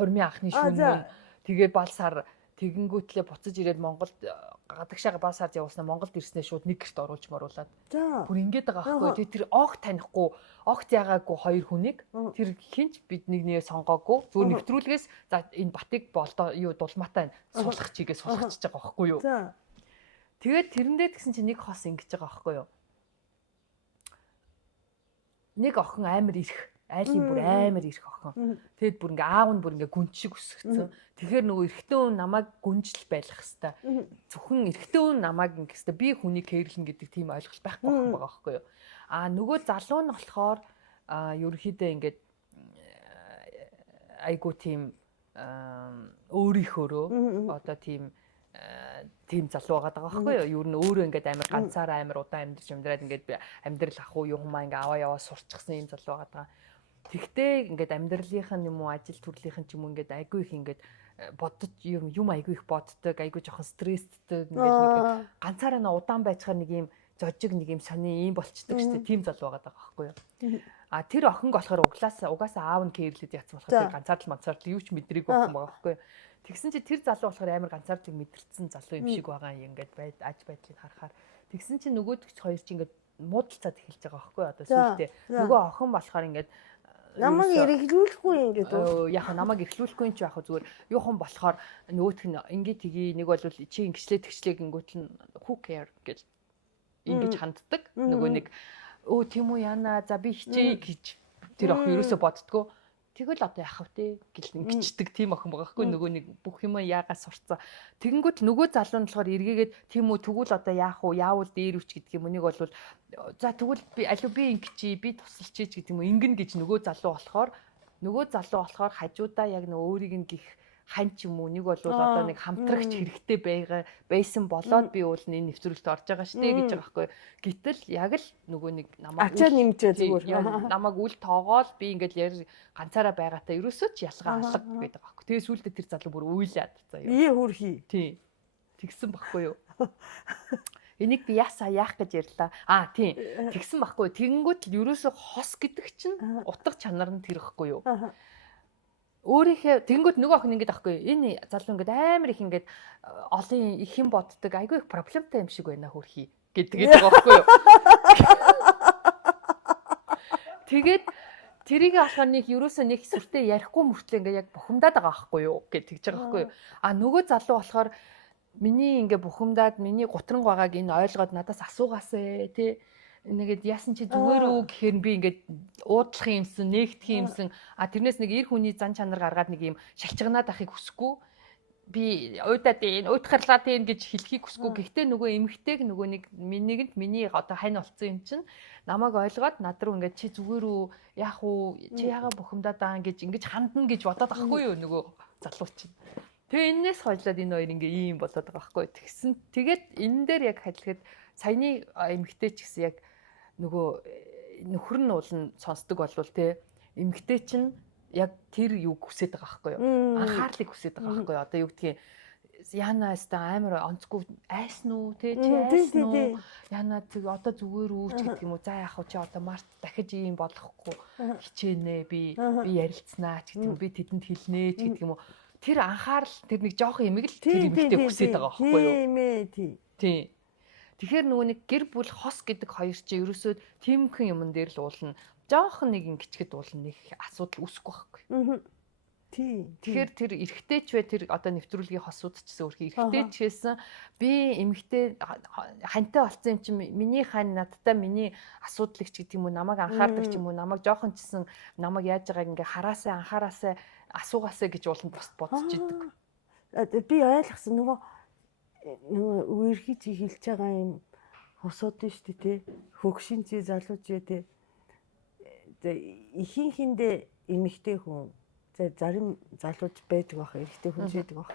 хурмын анхны шөнө тэгээ бал сар тэгэнгүүтлээ буцаж ирээд Монголд гадагшаага бал сард явуулснаа Монголд ирснээр шууд нэг гэрт оруулж моруулаад. Бүр ингээд байгаа байхгүй. Тэр огт танихгүй, огт ягаагүй хоёр хүнийг тэр хинч бид нэгнээ сонгоогүй. Зүгээр нэвтрүүлгээс за энэ батыг болдоо юу дулмаатай суулгах чигээ суулгачихж байгаа байхгүй юу. Тэгээд тэрэндээ тэгсэн чинь нэг хос ингэж байгаа байхгүй юу. Нэг охин амар ирэх, айлын бүр амар ирэх охин. Тэгэд бүр ингээ аав нь бүр ингээ гүн шиг өсгцэн. Тэгэхээр нөгөө эрэгтэй хүн намайг гүнжил байлгах хэвээр. Зөвхөн эрэгтэй хүн намайг ингээ хэвээр би хүнийг кэрлэн гэдэг тийм ойлголт байхгүй байгаа байхгүй юу. Нөгөө залуу нь болохоор ерөнхийдөө ингээд айгу тийм өөрийнхөөрөө одоо тийм залуу байгаа байхгүй юу. Юу н өөрөө ингээд амар ганцаараа амар удаан амьдраад ингээд амьдрал ах уу юу юмаа ингээд аваа яваа сурчсан юм залуу байгаа. Тэгтээ ингээд амьдралынх нь юм уу ажил төрлийнх нь ч юм уу ингээд айгу их ингээд бодож юм айгу их боддог, айгу жоохон стресстэй ингээд нэг ганцаараа удаан байцгаар нэг юм зожиг нэг юм сони юм болчдөг шүү дээ. Тийм залуу байгаа байхгүй юу. Тэр охин болохоор угаасаа аав нь кэрлэд яцсан болохоор ганцаардл манцаардл юу ч мэдрээгүй охин байгаа байхгүй юу. Тэгсэн чи тэр залуу болохоор амар ганцаардлыг мэдэрсэн залуу юм шиг байгаа юм ингээд аж байдлыг харахаар тэгсэн чи нөгөөдөг хоёр чи ингээд муудалцаад эхэлж байгаа байхгүй юу. Одоо сүлдээ нөгөө охин болохоор ингээд намайг эргэлүүлэхгүй ингээд яг намайг эргэлүүлэхгүй юм чи яг зүгээр юухан болохоор нөгөөх нь ингээд тгий нэг бол чи ингэчлээ тэгчлээ гингүүт нь who care гэж ингэж ханддаг. Нөгөө нэг тийм үү яана за би хичээ гэж тэр охин ерөөсө боддгоо. Тэгэл одоо яах вэ гэл ингэчдэг тийм охин байгаа хгүй нөгөө нэг бүх юм яагаас сурцсан. Тэгэнгүүт нөгөө залуу нь болохоор эргээгээд тийм үү тэгвэл одоо яах вэ яавал дээр үуч гэдэг юм. Үнийг бол за тэгвэл би алуу би ингэчий би тусалчиж гэдэг юм ингэн гэж нөгөө залуу болохоор хажуудаа яг нөгөө өөрийг нь гих хань ч юм уу нэг бол одоо нэг хамтрагч хэрэгтэй байсан болоод би уул энэ нэвтрүүлэлт орж байгаа штэ гэж байгаа байхгүй. Гэтэл яг л нөгөө нэг намайг ачаа нэмжээ зүгээр намайг үл тоогоол би ингээл ганцаараа байгаатай ерөөсөө ч ялгаа алга гэдэг байхгүй. Тэгээ сүүлдээ тэр залуу бүр уйлаад заяа. Ие хүрхий. Тийм. Тэгсэн байхгүй юу? Энийг би яах гэж ярьлаа. Тийм. Тэгсэн байхгүй. Тэгэнгүүт л ерөөсөө хос гэдэг чинь утга чанар нь тэр ихгүй юу? Өөрийнхөө тэгэнгүүт нөгөө охин ингэж ахгүй энэ залуу ингэж амар их ингэж олон их юм боддог айгүй их проблемтай юм шиг байна хөрхий гэдэг байгаа байхгүй юу. Тэгээд тэрийг болохоор нэг ерөөсөө нэг сүртэй ярихгүй мөртлөө ингэ яг бухимдаад байгаа байхгүй юу гэж тэгж байгаа байхгүй юу. Нөгөө залуу болохоор миний ингэ бухимдаад миний гутран байгааг энэ ойлгоод надаас асуугаасэ тий нэгэд яасан чи зүгээр үү гэхээр би ингээд уудлах юмсан нээгдэх юмсан тэрнээс нэг эр хүний зан чанар гаргаад нэг юм шалчганаад ахыг хүсэхгүй би уйдхарлаа тийм гэж хэлхийг хүсэхгүй гэхдээ нөгөө эмгтэйг нөгөө нэг нэгэнт миний одоо хань олцсон юм чинь намайг ойлгоод над руу ингээд чи зүгээр үү яах уу чи яага бухимдаад байгаа гэж ингэж хандна гэж бодоод ахгүй юу нөгөө залуу чинь тэгээ энэс хойшлоод энэ хоёр ингээ ийм болоод байгаа хгүй тэгсэн тэгээд энэ дээр яг хадлахад саяны эмгтэй ч гэсэн яг нөгөө нөхөр нь уулын сонсдог болвол те эмгтэй чинь яг тэр юу хүсэж байгаа байхгүй юу анхаарлыг хүсэж байгаа байхгүй юу одоо юу гэдгийг яна ста амар онцгүй айсан уу те чи айсан уу яна тэг одоо зүгээр үү ч гэдэг юм уу за яах вэ чи одоо март дахиж ийм болохгүй хичээнэ би ярилцсанаа ч гэдэг юм би тэдэнд хэлнэ ч гэдэг юм уу тэр анхаарал тэр нэг жоохон эмэг л тэр эмгтэй хүсэж байгаа байхгүй юу тийм тэгэхээр нөгөө нэг гэр бүл хос гэдэг хоёр чи ерөөсөө тиймхэн юмн дээр л уулна. Жоохон нэг ингэчгэд уулна нэг асуудал үүсэхгүй байхгүй. Тий. Тэгэхээр тэр эрэгтэй ч вэ тэр одоо нэвтрүүлгийн хосууд ч гэсэн өөрхий эрэгтэй ч байсан би эмэгтэй хантай болсон юм чи миний хань надтай миний асуудлыг ч гэдэг юм уу намайг анхаардаг ч юм уу намайг жоохон ч гэсэн намайг яаж байгааг ингээ хараасаа анхаараасаа асуугаасаа гэж уулын бодож идэг. Би ойлгосон нөгөө үерхий чи хэлж байгаа юм хосууд нь шүү дээ тий хөгшин чи залууч тий ихэнхэндээ эмэгтэй хүн зарим залууч байдаг бах, эрэгтэй хүн байдаг бах.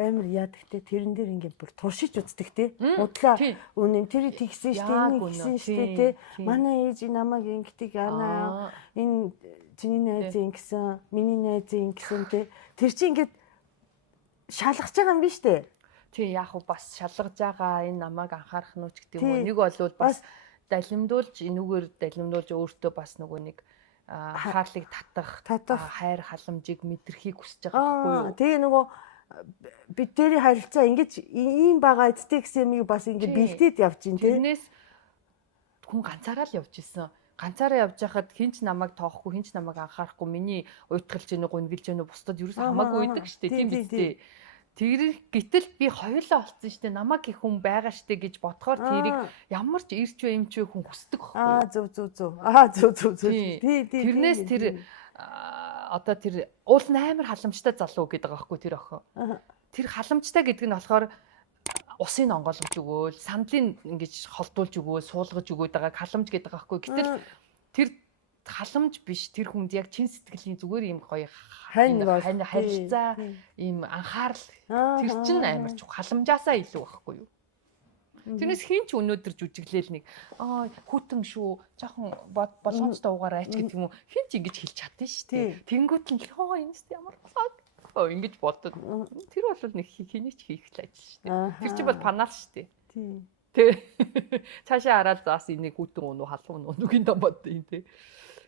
Амар яадаг те тэрэн дээр ингээд бүр туршиж үздэг те. Удлаа үнэн тэр тэгсэн штэ энэ гисэн штэ те. Манай ээж намайг ингэдэг яана. Энэ чиний найз ингэсэн, миний найз ингэсэн те. Тэр чинь ингээд шалгаж байгаа юм биш үү? Тий яг уу бас шалгаж байгаа энэ намайг анхаарах нь ч гэдэг юм уу. Нэг болвол бас далимдуулж энүүгээр далимдуулж өөртөө бас нөгөө нэг анхаарлыг татах хайр халамжийг мэдрэхийг хүсэж байгаа байхгүй юу? Тэгээ нөгөө бид тэрийн харилцаа ингэж ийм байгаа эцтэй гэсэн юмыг бас ингэ бэлдээд явж гин тий. Тэрнээс хүн ганцаараа л явж исэн. Ганцаараа явж байхад хинч намайг тоохгүй, хинч намайг анхаарахгүй, миний уйтгалж гэнэ, гунгилж гэнэ, бусдад юу ч хамаагүй байдаг штэ тийм биз дээ. Тэр гэтэл би хоёулаа олцсон штэ намайг их хүн байгаа штэ гэж бодохоор тэрийг ямар ч ирч вэ эмч вэ хүн хүсдэг байхгүй. Зөв. Тий. Тэрнээс тэр одоо тэр уул амар халамжтай залуу гэдэг байгаа байхгүй тэр охин. Тэр халамжтай гэдэг нь болохоор усыг онгойлгож өгөөл, сандлын ингэж холдуулж өгөөл, суулгаж өгөөд байгааг халамж гэдэг байгаа байхгүй. Гэтэл тэр халамж биш, тэр хүнд яг чин сэтгэлийн зүгээр юм гоё харилцаа, ийм анхаарал тэр чинь амар чухал халамжаасаа илүү байхгүй юу. Тэрнээс хинч өнөөдөр жүжиглээл нэг хүүтэн шүү, жоохон болгоомжтой угаараач гэдэг юм уу. Хинч ингэж хэлж чадсан шүү дээ. Тэнгүүт нь энэс ямар цаг ингэж бодод. Тэр бол нэг хэний ч хийх л ажил шүү дээ. Тэр чинь бол панал шүү дээ. Тий. Цаашаа хараад заас энийг хүүтэн өнөө халуун өнөгийн дам бод юм тий.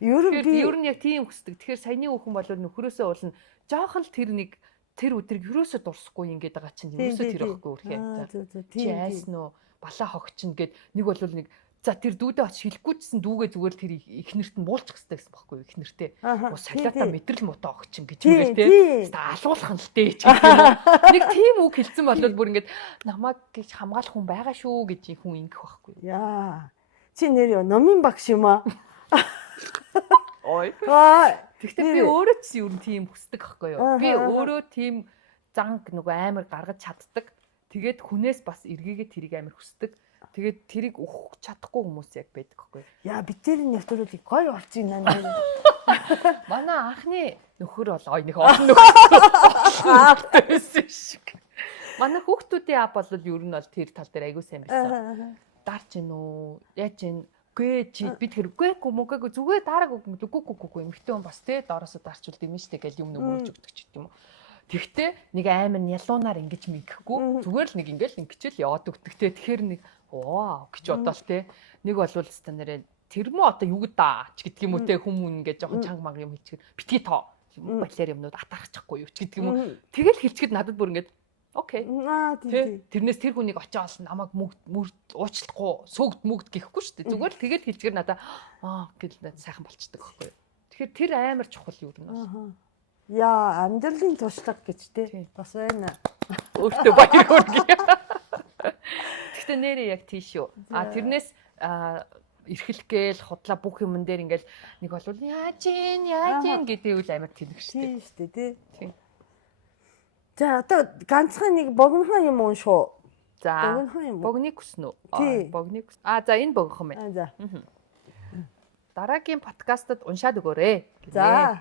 Ер нь яг тийм хүсдэг. Тэгэхээр саяны хүүхэн бол нөхрөөсөө уулна. Жоохон л тэр өдрийг юусоо дурсахгүй ингээд байгаа чинь юусоо тэр байхгүй үрхээ. Чи айсан уу? Балаа хогчин гэд нэг бол нэг за тэр дүүдээ очиж хэлэхгүй чсэн дүүгээ зүгээр тэр ихнэрт нь буулчих хэрэгтэй гэсэн байхгүй юу ихнэртэй. Солиота мэдрэл муутай огчин гэж үгээр те. Алуулах нь л дээ ч гэх юм уу. Нэг тийм үг хэлсэн бол бүр ингээд намайг гэж хамгаалах хүн байгаа шүү гэж хүн ингэх байхгүй юу. Яа. Чи нэр номын багш юм аа. Ой. Тэгвэл би өөрөө ч юу тийм хүсдэг байхгүй юу. Би өөрөө тийм занг нөгөө амар гаргаж чаддаг. Тэгээд хүнээс бас эргээгээ тэрийг амар хүсдэг. Тэгээд тэрийг өгөх чадахгүй хүмүүс яг байдаг байхгүй. Яа бид тэр нэвтрүүлгийг гоё олж ийн наа. Манай анхны нөхөр бол ой нэг олон нөхөр байсан шиг. Манай хүүхдүүдийн ап бол ер нь бол тэр тал дээр айгүй сайн байсан. Дарч гин үү? Яаж гин? Гүй чи би тэргүй гүмөөгөө зүгээр дарааг үгүй эмхтэн хүн бас те доороосоо дарчулд юм штэ гэж юм нөгөөж өгдөг ч юм уу. Тэгтээ нэг амар нялуунаар ингэж мэдхгүй зүгээр л нэг ингээл ингэчэл яваад өгдөг те. Тэгэхээр нэг оо гэж бодлоо те. Нэг болвол стандараа тэр мө одоо юу гэдаа ч гэдэг юм уу те хүмүүн ингээд жоохон чанга манга юм хэлчихэр битгий тоо балер юмнууд атаарчихгүй юу ч гэдэг юм уу. Тэгэл хэлчихэд надад бүр ингээд окей. Тэрнээс тэр хүнийг очиод намайг мөрд уучлахгүй сөөгд мөгд гэхгүй шүү дээ. Зүгээр л тэгэл хэлчихэр надаа гэл сайхан болчдөг байхгүй юу. Тэгэхээр тэр амар чухал юу юм байна. Яа, амьдралын туршлага гэж тий. Бас байна. Өөртөө баяр хүргэе. Гэхдээ нэрээ яг тийш юу. Тэрнээс эрхлэх гээл худлаа бүх юмн дээр ингээл нэг болвол яаж ийн гэдэг үл амар тэнэг шүү дээ. Тий. За одоо ганцхан нэг богинохон юм уу шүү. За богиныг хүснэ үү? Богиныг. За энэ богинохон байна. За. Дараагийн подкастад уншаад өгөөрэй. За.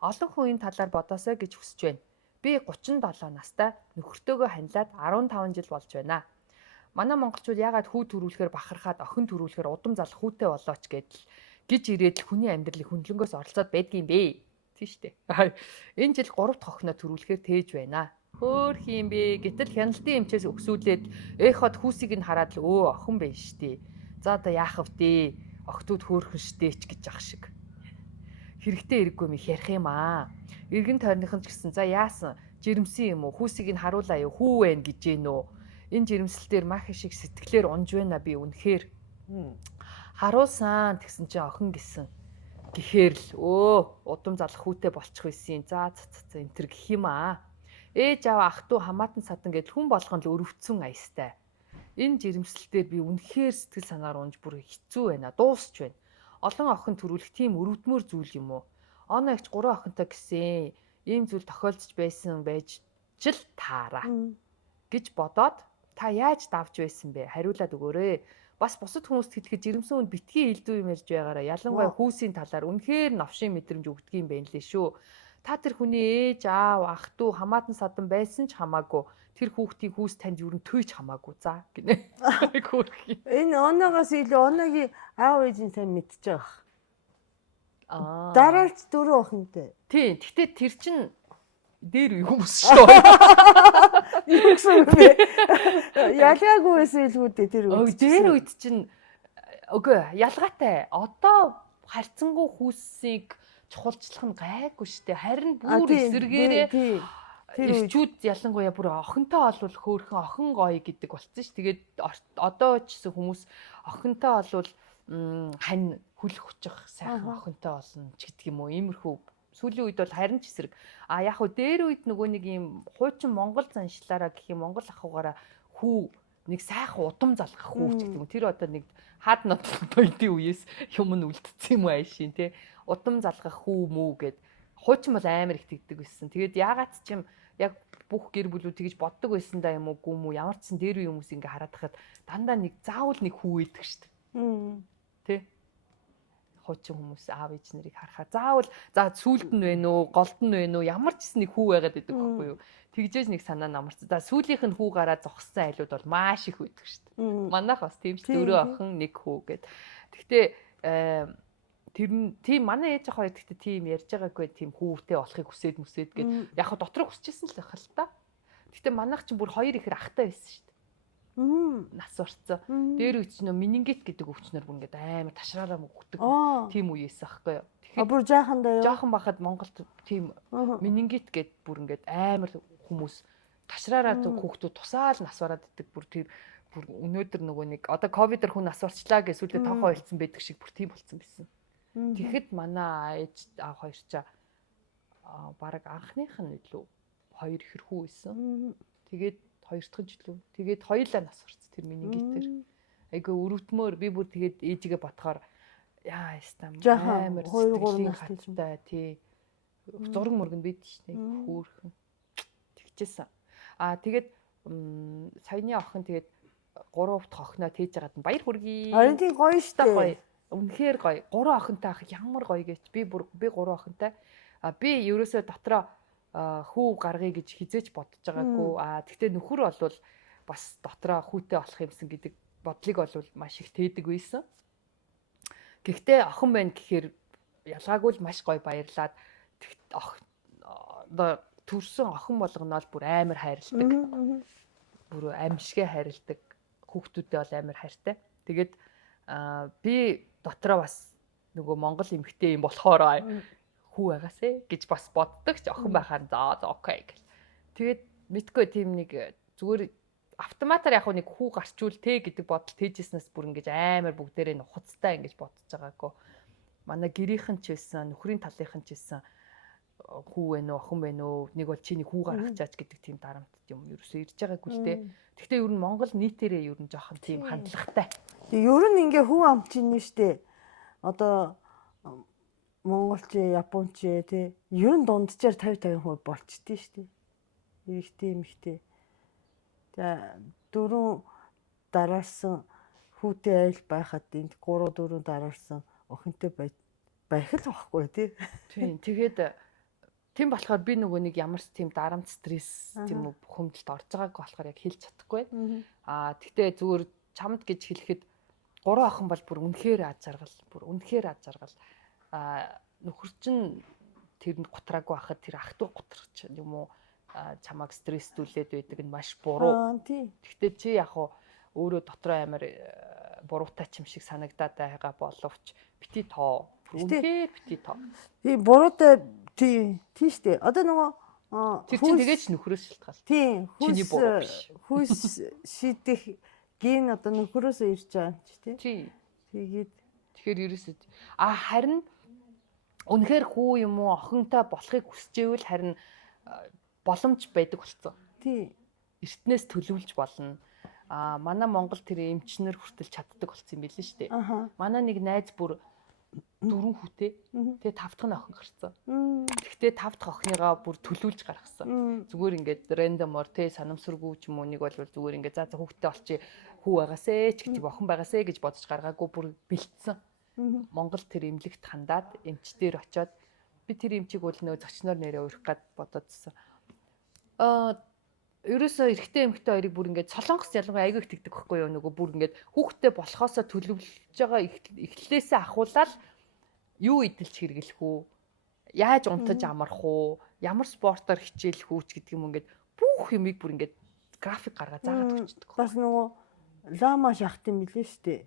Олон хүн энэ талаар бодосоо гэж хүсэж байна. Би 37 настай нөхөртөөгөө ханилаад 15 жил болж байна. Манай монголчууд яагаад хүү төрүүлэхээр бахархаад охин төрүүлэхээр удам залах хүүтэй болооч гэж ирээд хүний амьдралыг хөндлөнгөөс оролцоод байдгийм бэ. Тийш үү. Энэ жил 3 дахь охиноо төрүүлэхээр тээж байна. Хөөх юм бэ. Гэтэл хяналтын эмчээс өгсүүлээд эхот хүүсийг нь хараад л охин байна штий. За одоо яах вэ? Охтууд хөөхөн штэ ч гэж ах шиг. Хэрэгтэй хэрэггүй юм их ярих юм аа. Иргэн тойрныхан ч гэсэн за яасан? Жирэмсэн юм уу? Хүүсийг нь харуулаа юу? Хүү вэ гэж гэнөө. Энэ жирэмслэлээр мах шиг сэтгэлээр унж байна би үнэхээр. Харуулсан тэгсэн чинь охин гисэн. Гэхээр л удам залах хүүтэй болчих байсан. За энэ төр гэх юм аа. Ээж аваа ах トゥ хамаатан садан гэдэл хүн болгон л өрөвцөн аястай. Энэ жирэмслэлээр би үнэхээр сэтгэл санаар унж бүр хэцүү байна. Дуусч байна. Олон охин төрүүлэх тийм өрөвдмөр зүйл юм уу? Оноо ихч 3 охинтой гэсэн ийм зүйл тохиолдож байсан байж ч л таараа гэж бодоод та яаж давж байсан бэ? Хариулаад өгөөрэй. бас бусад хүмүүст хэлэхэд жирэмсэн хүнд битгий илдүү юм ярьж байгаараа ялангуяа хүүсийн талаар үнэхээр новшийн мэдрэмж өгдөг юм байна лээ шүү. Та тэр хүний ээж, аав, ах トゥ хамаатан садан байсан ч хамаагүй тэр хүүхдийн хүүс танд юу н түйж хамаагүй за гинэ. Энэ оноогоос илүү оногийн аав ээжийн сайн мэдчихэж байгаа. Дараалж 4 охинтой. Тийм. Гэхдээ тэр чин дээр үе хүмүүс шүү. Юу гэсэн үг вэ? Ялгаагүй байсан илүү дээ тэр үед. Дээр үед чинь үгүй ялгаатай. Одоо харьцангуй хүүсийг чухалчлах нь гайгүй штэ. Харин бүр эсэргээрээ ирчүүд ялангуяа бүр охинтой олвол хөөхөн охин гоё гэдэг болсон ш. Тэгээд одоо ч гэсэн хүмүүс охинтой олвол хань хүл хүчих сайхан охинтой олно ч гэдэг юм уу. Иймэрхүү сүүлийн үед бол харин ч эсрэг. Яг хөө дээр үед нөгөө нэг юм хуучин Монгол заншлаараа гэх юм Монгол ахугаараа хүү нэг сайхан удам залгах хүү ч гэдэг юм. Тэр одоо нэг хаад нот байдгийн үеэс юм нь үлдсэн юм аашийн тий. Удам залгах хүү мүү гэд хуучин бол амар их тэгдэг байсан. Тэгээд яагаад ч юм яг бүх гэр бүлүүд тэгж боддог байсан да юм уу гүм үү ямар ч сан дээр үе хүмүүс ингээ хараад тахад дандаа нэг заавал нэг хүү идэг штт. Тэ хуучин хүмүүс аав ээж нарыг харахаа заавал за сүулт нь вэ нөө голд нь вэ нөө ямар ч нэг хүү байгаад идэг байхгүй юу. Тэгжээж нэг санаа намарч. За сүүлийнх нь хүү гараад зогссон айлууд бол маш их байдаг штт. Манайх бас тийм ч 4 охин 1 хүү гэд. Гэхдээ тэр нь тийм манай ээж ах хоёр гэхдээ тийм ярьж байгаагүй тийм хүүтэй болохыг хүсээд мүсээд гээд яг хаа дотроо хүсчихсэн л байх л та. Гэхдээ манайх ч бүр 2 ихэр ахтай байсан шүү дээ. Нас орцсон. Дээр үуч нөө менингит гэдэг өвчнөр бүр ингээд амар ташраараа мөгдөг. Тийм үеэс аахгүй юу. Тэгэхээр бүр жаахандаа юу? Жаахан бахад Монголд тийм менингит гэд бүр ингээд амар хүмүүс ташраараа хүүхдүүд тусаал нас бараад идэг бүр тэр бүр өнөөдөр нөгөө нэг одоо ковидэр хүн нас орчлаа гэж сүлдээ тохоо ойлцсон байдаг шиг бүр тийм болсон байсан. Тэгэхэд манай ээж аав хоёр чаа баг анхных нь илүү 2 ихэр хүү байсан. Тэгээд 2 дахь жилүү. Тэгээд хоёулаа нас орсон тэр менингитээр. Айгүй өрөвтмөр би бүр тэгээд ээжигээ бодохоор яа ястам амар 2 3 настай тий. Зураг мөргөнд бид штэ хөөхөн. Тэгчихсэн. Тэгээд саяны охин тэгээд 3 дахь охиноо тээж байгаад нь баяр хүргэе. Харин тийм гоё штэ. Үнэхээр гоё. 3 охинтой ах ямар гоё гэж би 3 охинтой. Би ерөөсөө дотроо хүү гаргая гэж хизээч бодож байгаагүй. Тэгтээ нөхөр болвол бас дотроо хүүтэй болох юмсан гэдэг бодлыг болвол маш их тээдэг байсан. Гэхдээ охин байна гэхээр ялгаагүй л маш гоё баярлаад төрсөн охин болгоно л бүр амар хайрладаг. Бүр амьшгэ хайрладаг. Хүүхдүүдээ бол амар хайртай. Тэгээд би дотроо бас нөгөө Монгол эмэгтэй юм болохоор хүү байгаасэ гэж бас боддог ч охин байхаар за окей гэл. Тэгээд мэдгүй тийм нэг зүгээр автоматар яг нэг хүү гарчвал те гэдэг бодол тээжснээс бүр ингэж амар бүгдээрээ нухацтай ингэж бодож байгаагүй. Манай гэрийнхэн ч байсан, нөхрийн талынхан ч байсан хүү вэ нөө охин вэ нөө нэг бол чиний хүү гаргачаач гэдэг тийм дарамт юм ерөөсөө ирж байгаагүй л те. Гэхдээ ер нь Монгол нийтээрээ ер нь жоохон тийм хандлагатай. Ер нь ингээ хүү ам чинь нь штэ. Одоо Монголч, Японч тий. Ер нь дунджаар 50% болчихдээ штэ. Эрэгтэй эмэгтэй. Тэгээ 4 дараалсан хүүтэй айл байхад энд 3 4 дараалсан охинтой байх л واخгүй тий. Тийм. Тэгээд тийм болохоор би нөгөө нэг ямар ч тийм дарамт стресс тийм үү хүмдэлд орж байгааг болохоор яг хэлж чадахгүй. Тэгтээ зүгээр чамд гэж хэлэхэд 3 охин бол бүр үнэхээр аз жаргал. Нөхөр чинь тэрэнд гутраагүй байхад тэр ах トゥ гутрч юм уу чамайг стресстүүлээд байдаг нь маш буруу. Тэгтээ чи яг өөрөө дотроо амар буруутай ч юм шиг санагдаад байгаа боловч бити тоо. Үнэхээр бити тоо. Тийм буруутай тийм штэ. Одоо нөгөө тэр чинь тэгэж нөхрөөс шалтгаалт. Тийм. Чиний буруу биш. Хүйс шийдэх ген одоо нөхрөөсөө ирж байгаа юм чи тий. Тэгээд тэгэхээр ерөөсөө харин үнэхээр хүү юм уу охинтой болохыг хүсчээвэл харин боломж байдаг болсон. Тий. Эртнээс төлөвлөж болно. Манай Монгол тэр эмчнэр хүртэл чаддаг болсон юм билээ шүү дээ. Манай нэг найз бүр 4 хүүтэй. Тэгээ 5 дахь нь охин гарсан. Гэхдээ 5 дахь охиныгаа бүр төлөвлөж гаргасан. Зүгээр ингээд рандомор те санамсаргүй ч юм уу нэг бол зүгээр ингээд за хүүхдээ олчи хүү байгаасэ ч гэдэг охин байгаасэ гэж бодож гаргаагүй бүр бэлдсэн. Монгол тэр эмнэлэгт хандаад эмчдэр очиод би тэр эмчийг бол нөө зочноор нэрээ урих гад бодоодсэн. Ерөөсөө эрэгтэй эмэгтэй хоёрыг бүр ингээд солонгос ялангуяа айгүй их тэгдэг байхгүй юу нөгөө бүр ингээд хүүхдтэй болохоосоо төлөвлөж байгаа эхлээсээ ахуулаад юу идэлж хэрэглэх үү? Яаж унтаж амарх уу? Ямар спортоор хичээлэх үү ч гэдэг юм ингээд бүх юмыг бүр ингээд график гаргаад заагаад өгчдөг. Бас нөгөө лама шахт юм билээ штэ.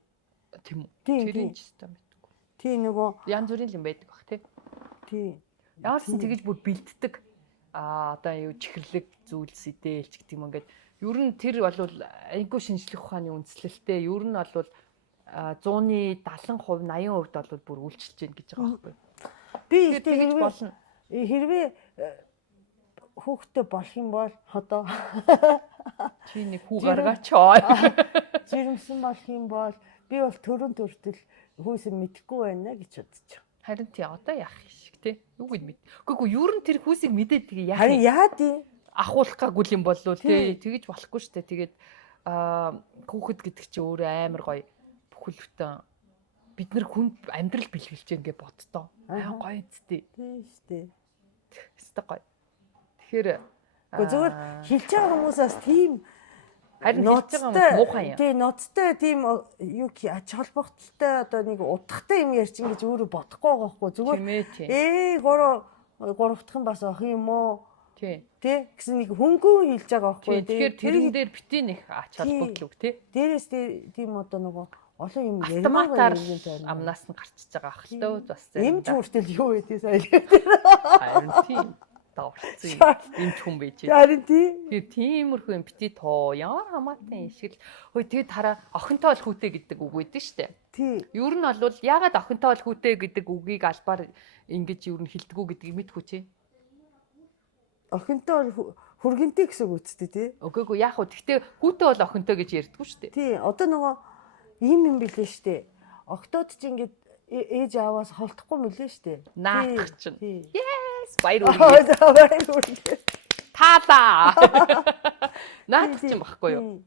Тийм үү? Тийм, Тэрийн ч систем мэдгүй. Тий нөгөө Янз бүрийн юм байдаг бах тий. тий. Яарсан тэгэж бүр бэлддэг. Одоо юу чихэрлэг зүйлс идэлч гэдэг юм ингээд ер нь тэр бол айгүй шинжлэх ухааны үндэслэлтэй ер нь бол 100-ны 70%, 80% бол бүр үйлчилж гин гэж байгаа байхгүй. Би тэгэж болно. Хэрвээ хүүхдтэй болох юм бол одоо чи нэг хүү гаргаачаа. жирэмсэн болох юм бол би бол төрөн төртөл хүүсээ мэдэхгүй байна гэж бодож байна. Харин тий одоо яах шиг тий. Юу гэж мэд. Үгүй ер нь тэр хүүсийг мэдээд тэгээ яах Харин юм. яа тий. Ахуулах гаггүй юм болов тий. Тэгэж болохгүй шүү дээ. Тэгээд хүүхэд гэдэг чинь өөрөө амар гоё бүхэл бүтэн бид нар хүн амьдрал бэлгэлж ингээ бодтоо. Аа гоё зү. Тий штэ. Өстой гоё. Тэгэхээр Гэхдээ зүгээр хэлж байгаа хүмүүсээс тийм харин хэлж байгаа хүмүүс муухай юм. Тий ноцтой тийм юу ач холбогдолтой одоо нэг утгатай юм ярьчин гэж өөрөө бодохгүй байгаа хгүй зүгээр гурав дахь нь бас ах юм уу тий гэсэн нэг хөнгөн хэлж байгаа хгүй тэгэхээр тэрэн дээр битээ нэг ач холбогдол үг тий дээрээс тийм одоо нөгөө олон юм автоматар амнаас нь гарчиж байгаа ах л дөө бас юм ч хүртэл юу вэ тий сайн харин тийм тавцсан энэ хүн байж. Харин тиймэрхүү юм бити тоо ямар хамаатай юм шиг л. Хөөе тэгэд хараа охинтой бол хүүтэй гэдэг үг байдаг штэ. Тий. Ер нь бол ягаад охинтой бол хүүтэй гэдэг үгийг албаар ингэж ер нь хэлдэггүй гэдгийг мэдгүй чи. Охинтой бол хүргэнтэй гэсэн үг үсттэй тий. Үгүй яах вэ? Гэхдээ хүүтэй бол охинтой гэж ярьдаггүй штэ. Тий. Одоо нөгөө юм билээ штэ. Октод ч ингэж ээж аваас холдохгүй мөлий штэ. Наадах чинь. Тий. Баяр үргэлж. Таалаа. Наад чинь багхгүй юу?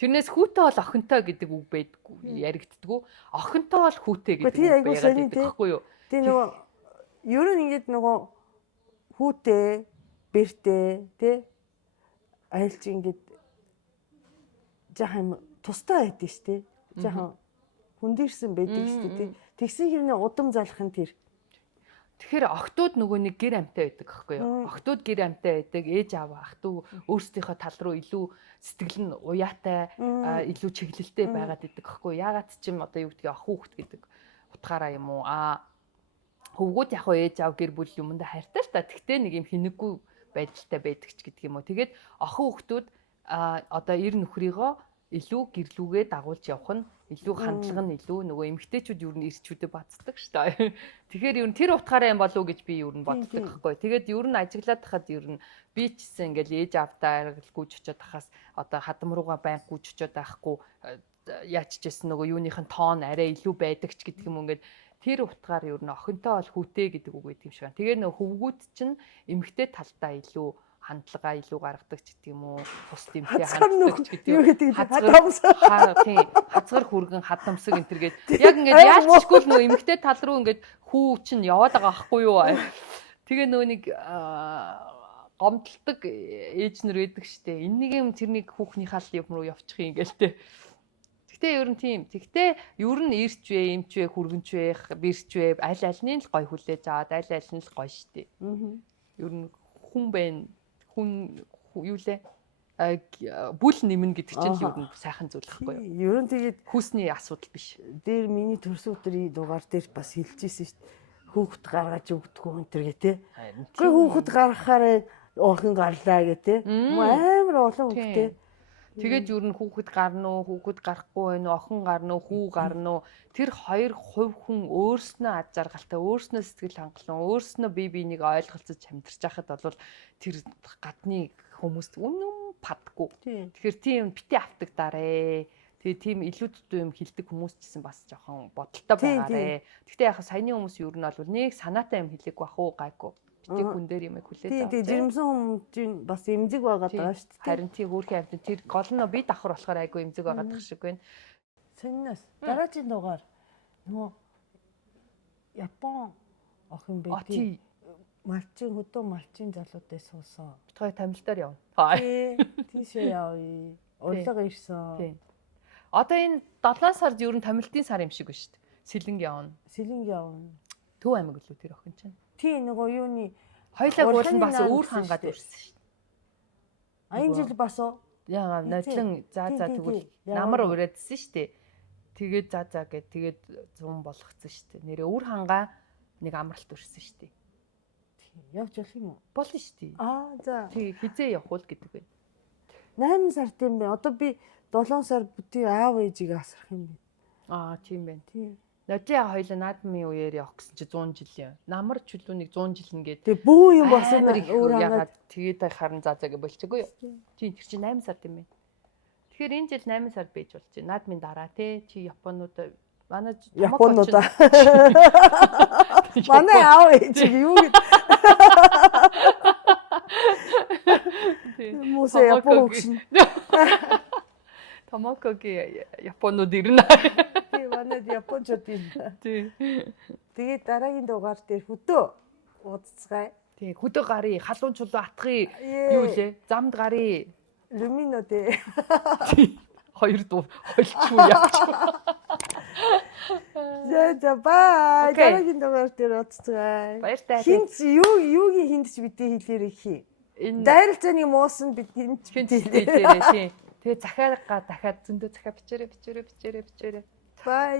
Тэрнээс хүүтэй бол охинтой гэдэг үг байдаггүй, яригддаггүй. Охинтой бол хүүтэй гэдэг үг байгаад байдаг байхгүй юу? Тий нөгөө ер нь ингэж нөгөө хүүтэй, бэртэй, тий айлч ингэж жаахан тустай байдаг штэ. Жаахан хүндэрсэн байдаг штэ тий. Тэгсэн хэрнээ удам залах нь тэр. Тэгэхээр охтууд нөгөө нэг гэр амтай байдаг байхгүй юу? Охтууд гэр амтай байдаг, ээж аав ах トゥ өөрсдийнхөө тал руу илүү сэтгэл нь уяатай, илүү чиглэлтэй байгаад идэг байхгүй юу? Ягаад ч юм одоо юу гэдгийг ах хүүхэд гэдэг утгаараа юм уу? Хөвгүүд яг ээж аав гэр бүл юмдаа хайртай л та. Тэгтээ нэг юм хинэггүй байдалтай байдаг ч гэдэг юм уу. Тэгээд охин хүүхдүүд одоо эр нөхрийгөө илүү гэрлүүгээ дагуулж явах нь илүү хандлага нь илүү нөгөө эмгтээчүүд юу н ирчүүдэд бацдаг шүү дээ. Тэгэхээр юу н тэр утгаараа юм болов уу гэж би юу н боддог байхгүй. Тэгээд юу н ажиглаад хахад юу н би ч гэсэн ингээл ээж автаа гүйж очиод хахаас одоо хадам руугаа байнг гүйж очиод байхгүй яач чсэн нөгөө юуных нь тоон арай илүү байдаг ч гэдэг юм ингээд тэр утгаар юу н охинтой бол хүүтэй гэдэг үг гэдэг юм шиг байна. Тэгээд нөгөө хөвгүүд чинь эмгтээ талдаа илүү хандлага илүү гаргадаг ч гэдэг юм уу тус дэмтэй ханддаг ч гэдэг юу гэдэг хазгар хүргэн хадамсаг энэ төргээд яг ингээд яалчгүй л нөө эмгтэй тал руу ингээд хүү чинь яваад байгаа байхгүй юу тэгээ нөө нэг гомдолдог ээж нар байдаг штэ энэ нэг юм тэрнийг хүүхнийхээ л юм руу явчих юм гээл тэ тэгтээ ер нь тийм тэгтээ ер нь ирч вэ эмч вэ хүргэнч вэ бэрч вэ аль альны л гой хүлээж аваад аль аль нь л гой штэ ер нь хүн байна хүн юу лээ бүл нэмнэ гэдэг чинь юу нэг сайхан зүйл байхгүй юу? Ер нь тэгээд хүүсний асуудал биш. Дээр миний төрсөн өдрийн дугаар дээр бас хэлжсэн шүү дээ. Хүүхэд гаргаж өгдөггүй энэ төр гэ тэ. Гэхдээ хүүхэд гаргахаар охин гарлаа гэ тэ. Амар олон хүүхдээ. Тэгээд юу н хүүхэд гарна уу, хүүхэд гарахгүй байна уу, охин гарна уу, хүү гарна уу? Тэр хоёр хувь хүн өөрснөө ад жаргалтай, өөрснөө сэтгэл хангалуун, өөрснөө бие биенийг ойлголцож амьдарч байхад бол тэр гадны хүмүүст үнэн падгүй. Тэгэхээр тийм бити автагдаарэ. Тэгээ тийм илүү дутуу юм хэлдэг хүмүүс ч гэсэн бас жоохон бодолтой Тийм, байгаарэ. Гэхдээ яг саяны хүмүүс юу нь бол нэг санаатай юм хэлээг бах уу гайгүй. Битгий хүн дээр юм хүлээж тий, авах. жирэмсэн хүмүүс бас эмзэг байгаад байгаа шүү дээ. Харин тий хөөрхөн амт тэр гол нь би давхар болохоор айгүй эмзэг байгаад тах шиг байна. Сонноос дараагийн дугаар нөгөө Япон охин А байдгийг тий малчин хөдөө малчин залуутай суусан. битгий тамилтаар яв. Тий, тийшээ явъя. Урилга ирсэн. Тий. Одоо энэ 7 сард ер нь тамилтын сар юм шиг байна шүү дээ. Сэлэнг явна. Сэлэнг явна. Төв аймаг лөө тэр охин чинь. Тий, нөгөө юуны Хоёлаа гуул нь бас урлагийн өөр наан хангаад гэсэн өрсөн шүү дээ. аян жил бас уу? Яагаад нодлон за тэгвэл намар уриадсэн шүү дээ. Тэгээд за гэд тэгээд 100 болгоцсон шүү дээ. Нэрээ үр хангаа нэг амралт өрсөн шүү дээ. Явж болох юм уу? Болно шүү дээ. За. Тий хизээ явах уу гэдэг байна. 8 сард юм бэ. Одоо би 7 сар бүтээ аав ээжийг асрах юм бэ. Тийм байна. Тий. Нодлын хоёлаа наадмын үеэр явах гэсэн чи 100 жил юм. Намар чөлөө нэг 100 жил ингээд Тэгээ бүх юм болсон өөр өөр ягаад тэгээд харин заа гэж болчихгүй юу? Тийм тэр чинь 8 сард юм байна. Тэгэхээр энэ жил 8 сард байж болж байна. Наадмын дараа те чи Японууд манай Японуудаа. Манай аав ээжийг юу гэдэг Мусе Япон хөгшин. Томокогийн Японууд ирнэ. Тий, манай Япончууд юм. Тий. Тэгээд дараагийн дугаар дээр хөдөө уудцгаая. Тий, хөдөө гарыг, халуун чулуу атгыг юу лээ? Замд гарыг. Люмино дээ. Хоёр дуу холчгүй явчих. За бай. Дараагийн дугаар дээр уудцгаая. Баяртай. Хинч юугийн хинч бидээ хэлээрэй хий. Энэ Дайралцааны муусан бид хинч хэлээрэй тий. Тэгээ дахиад дахиад зөндөө захиа бичээрэй. Бай.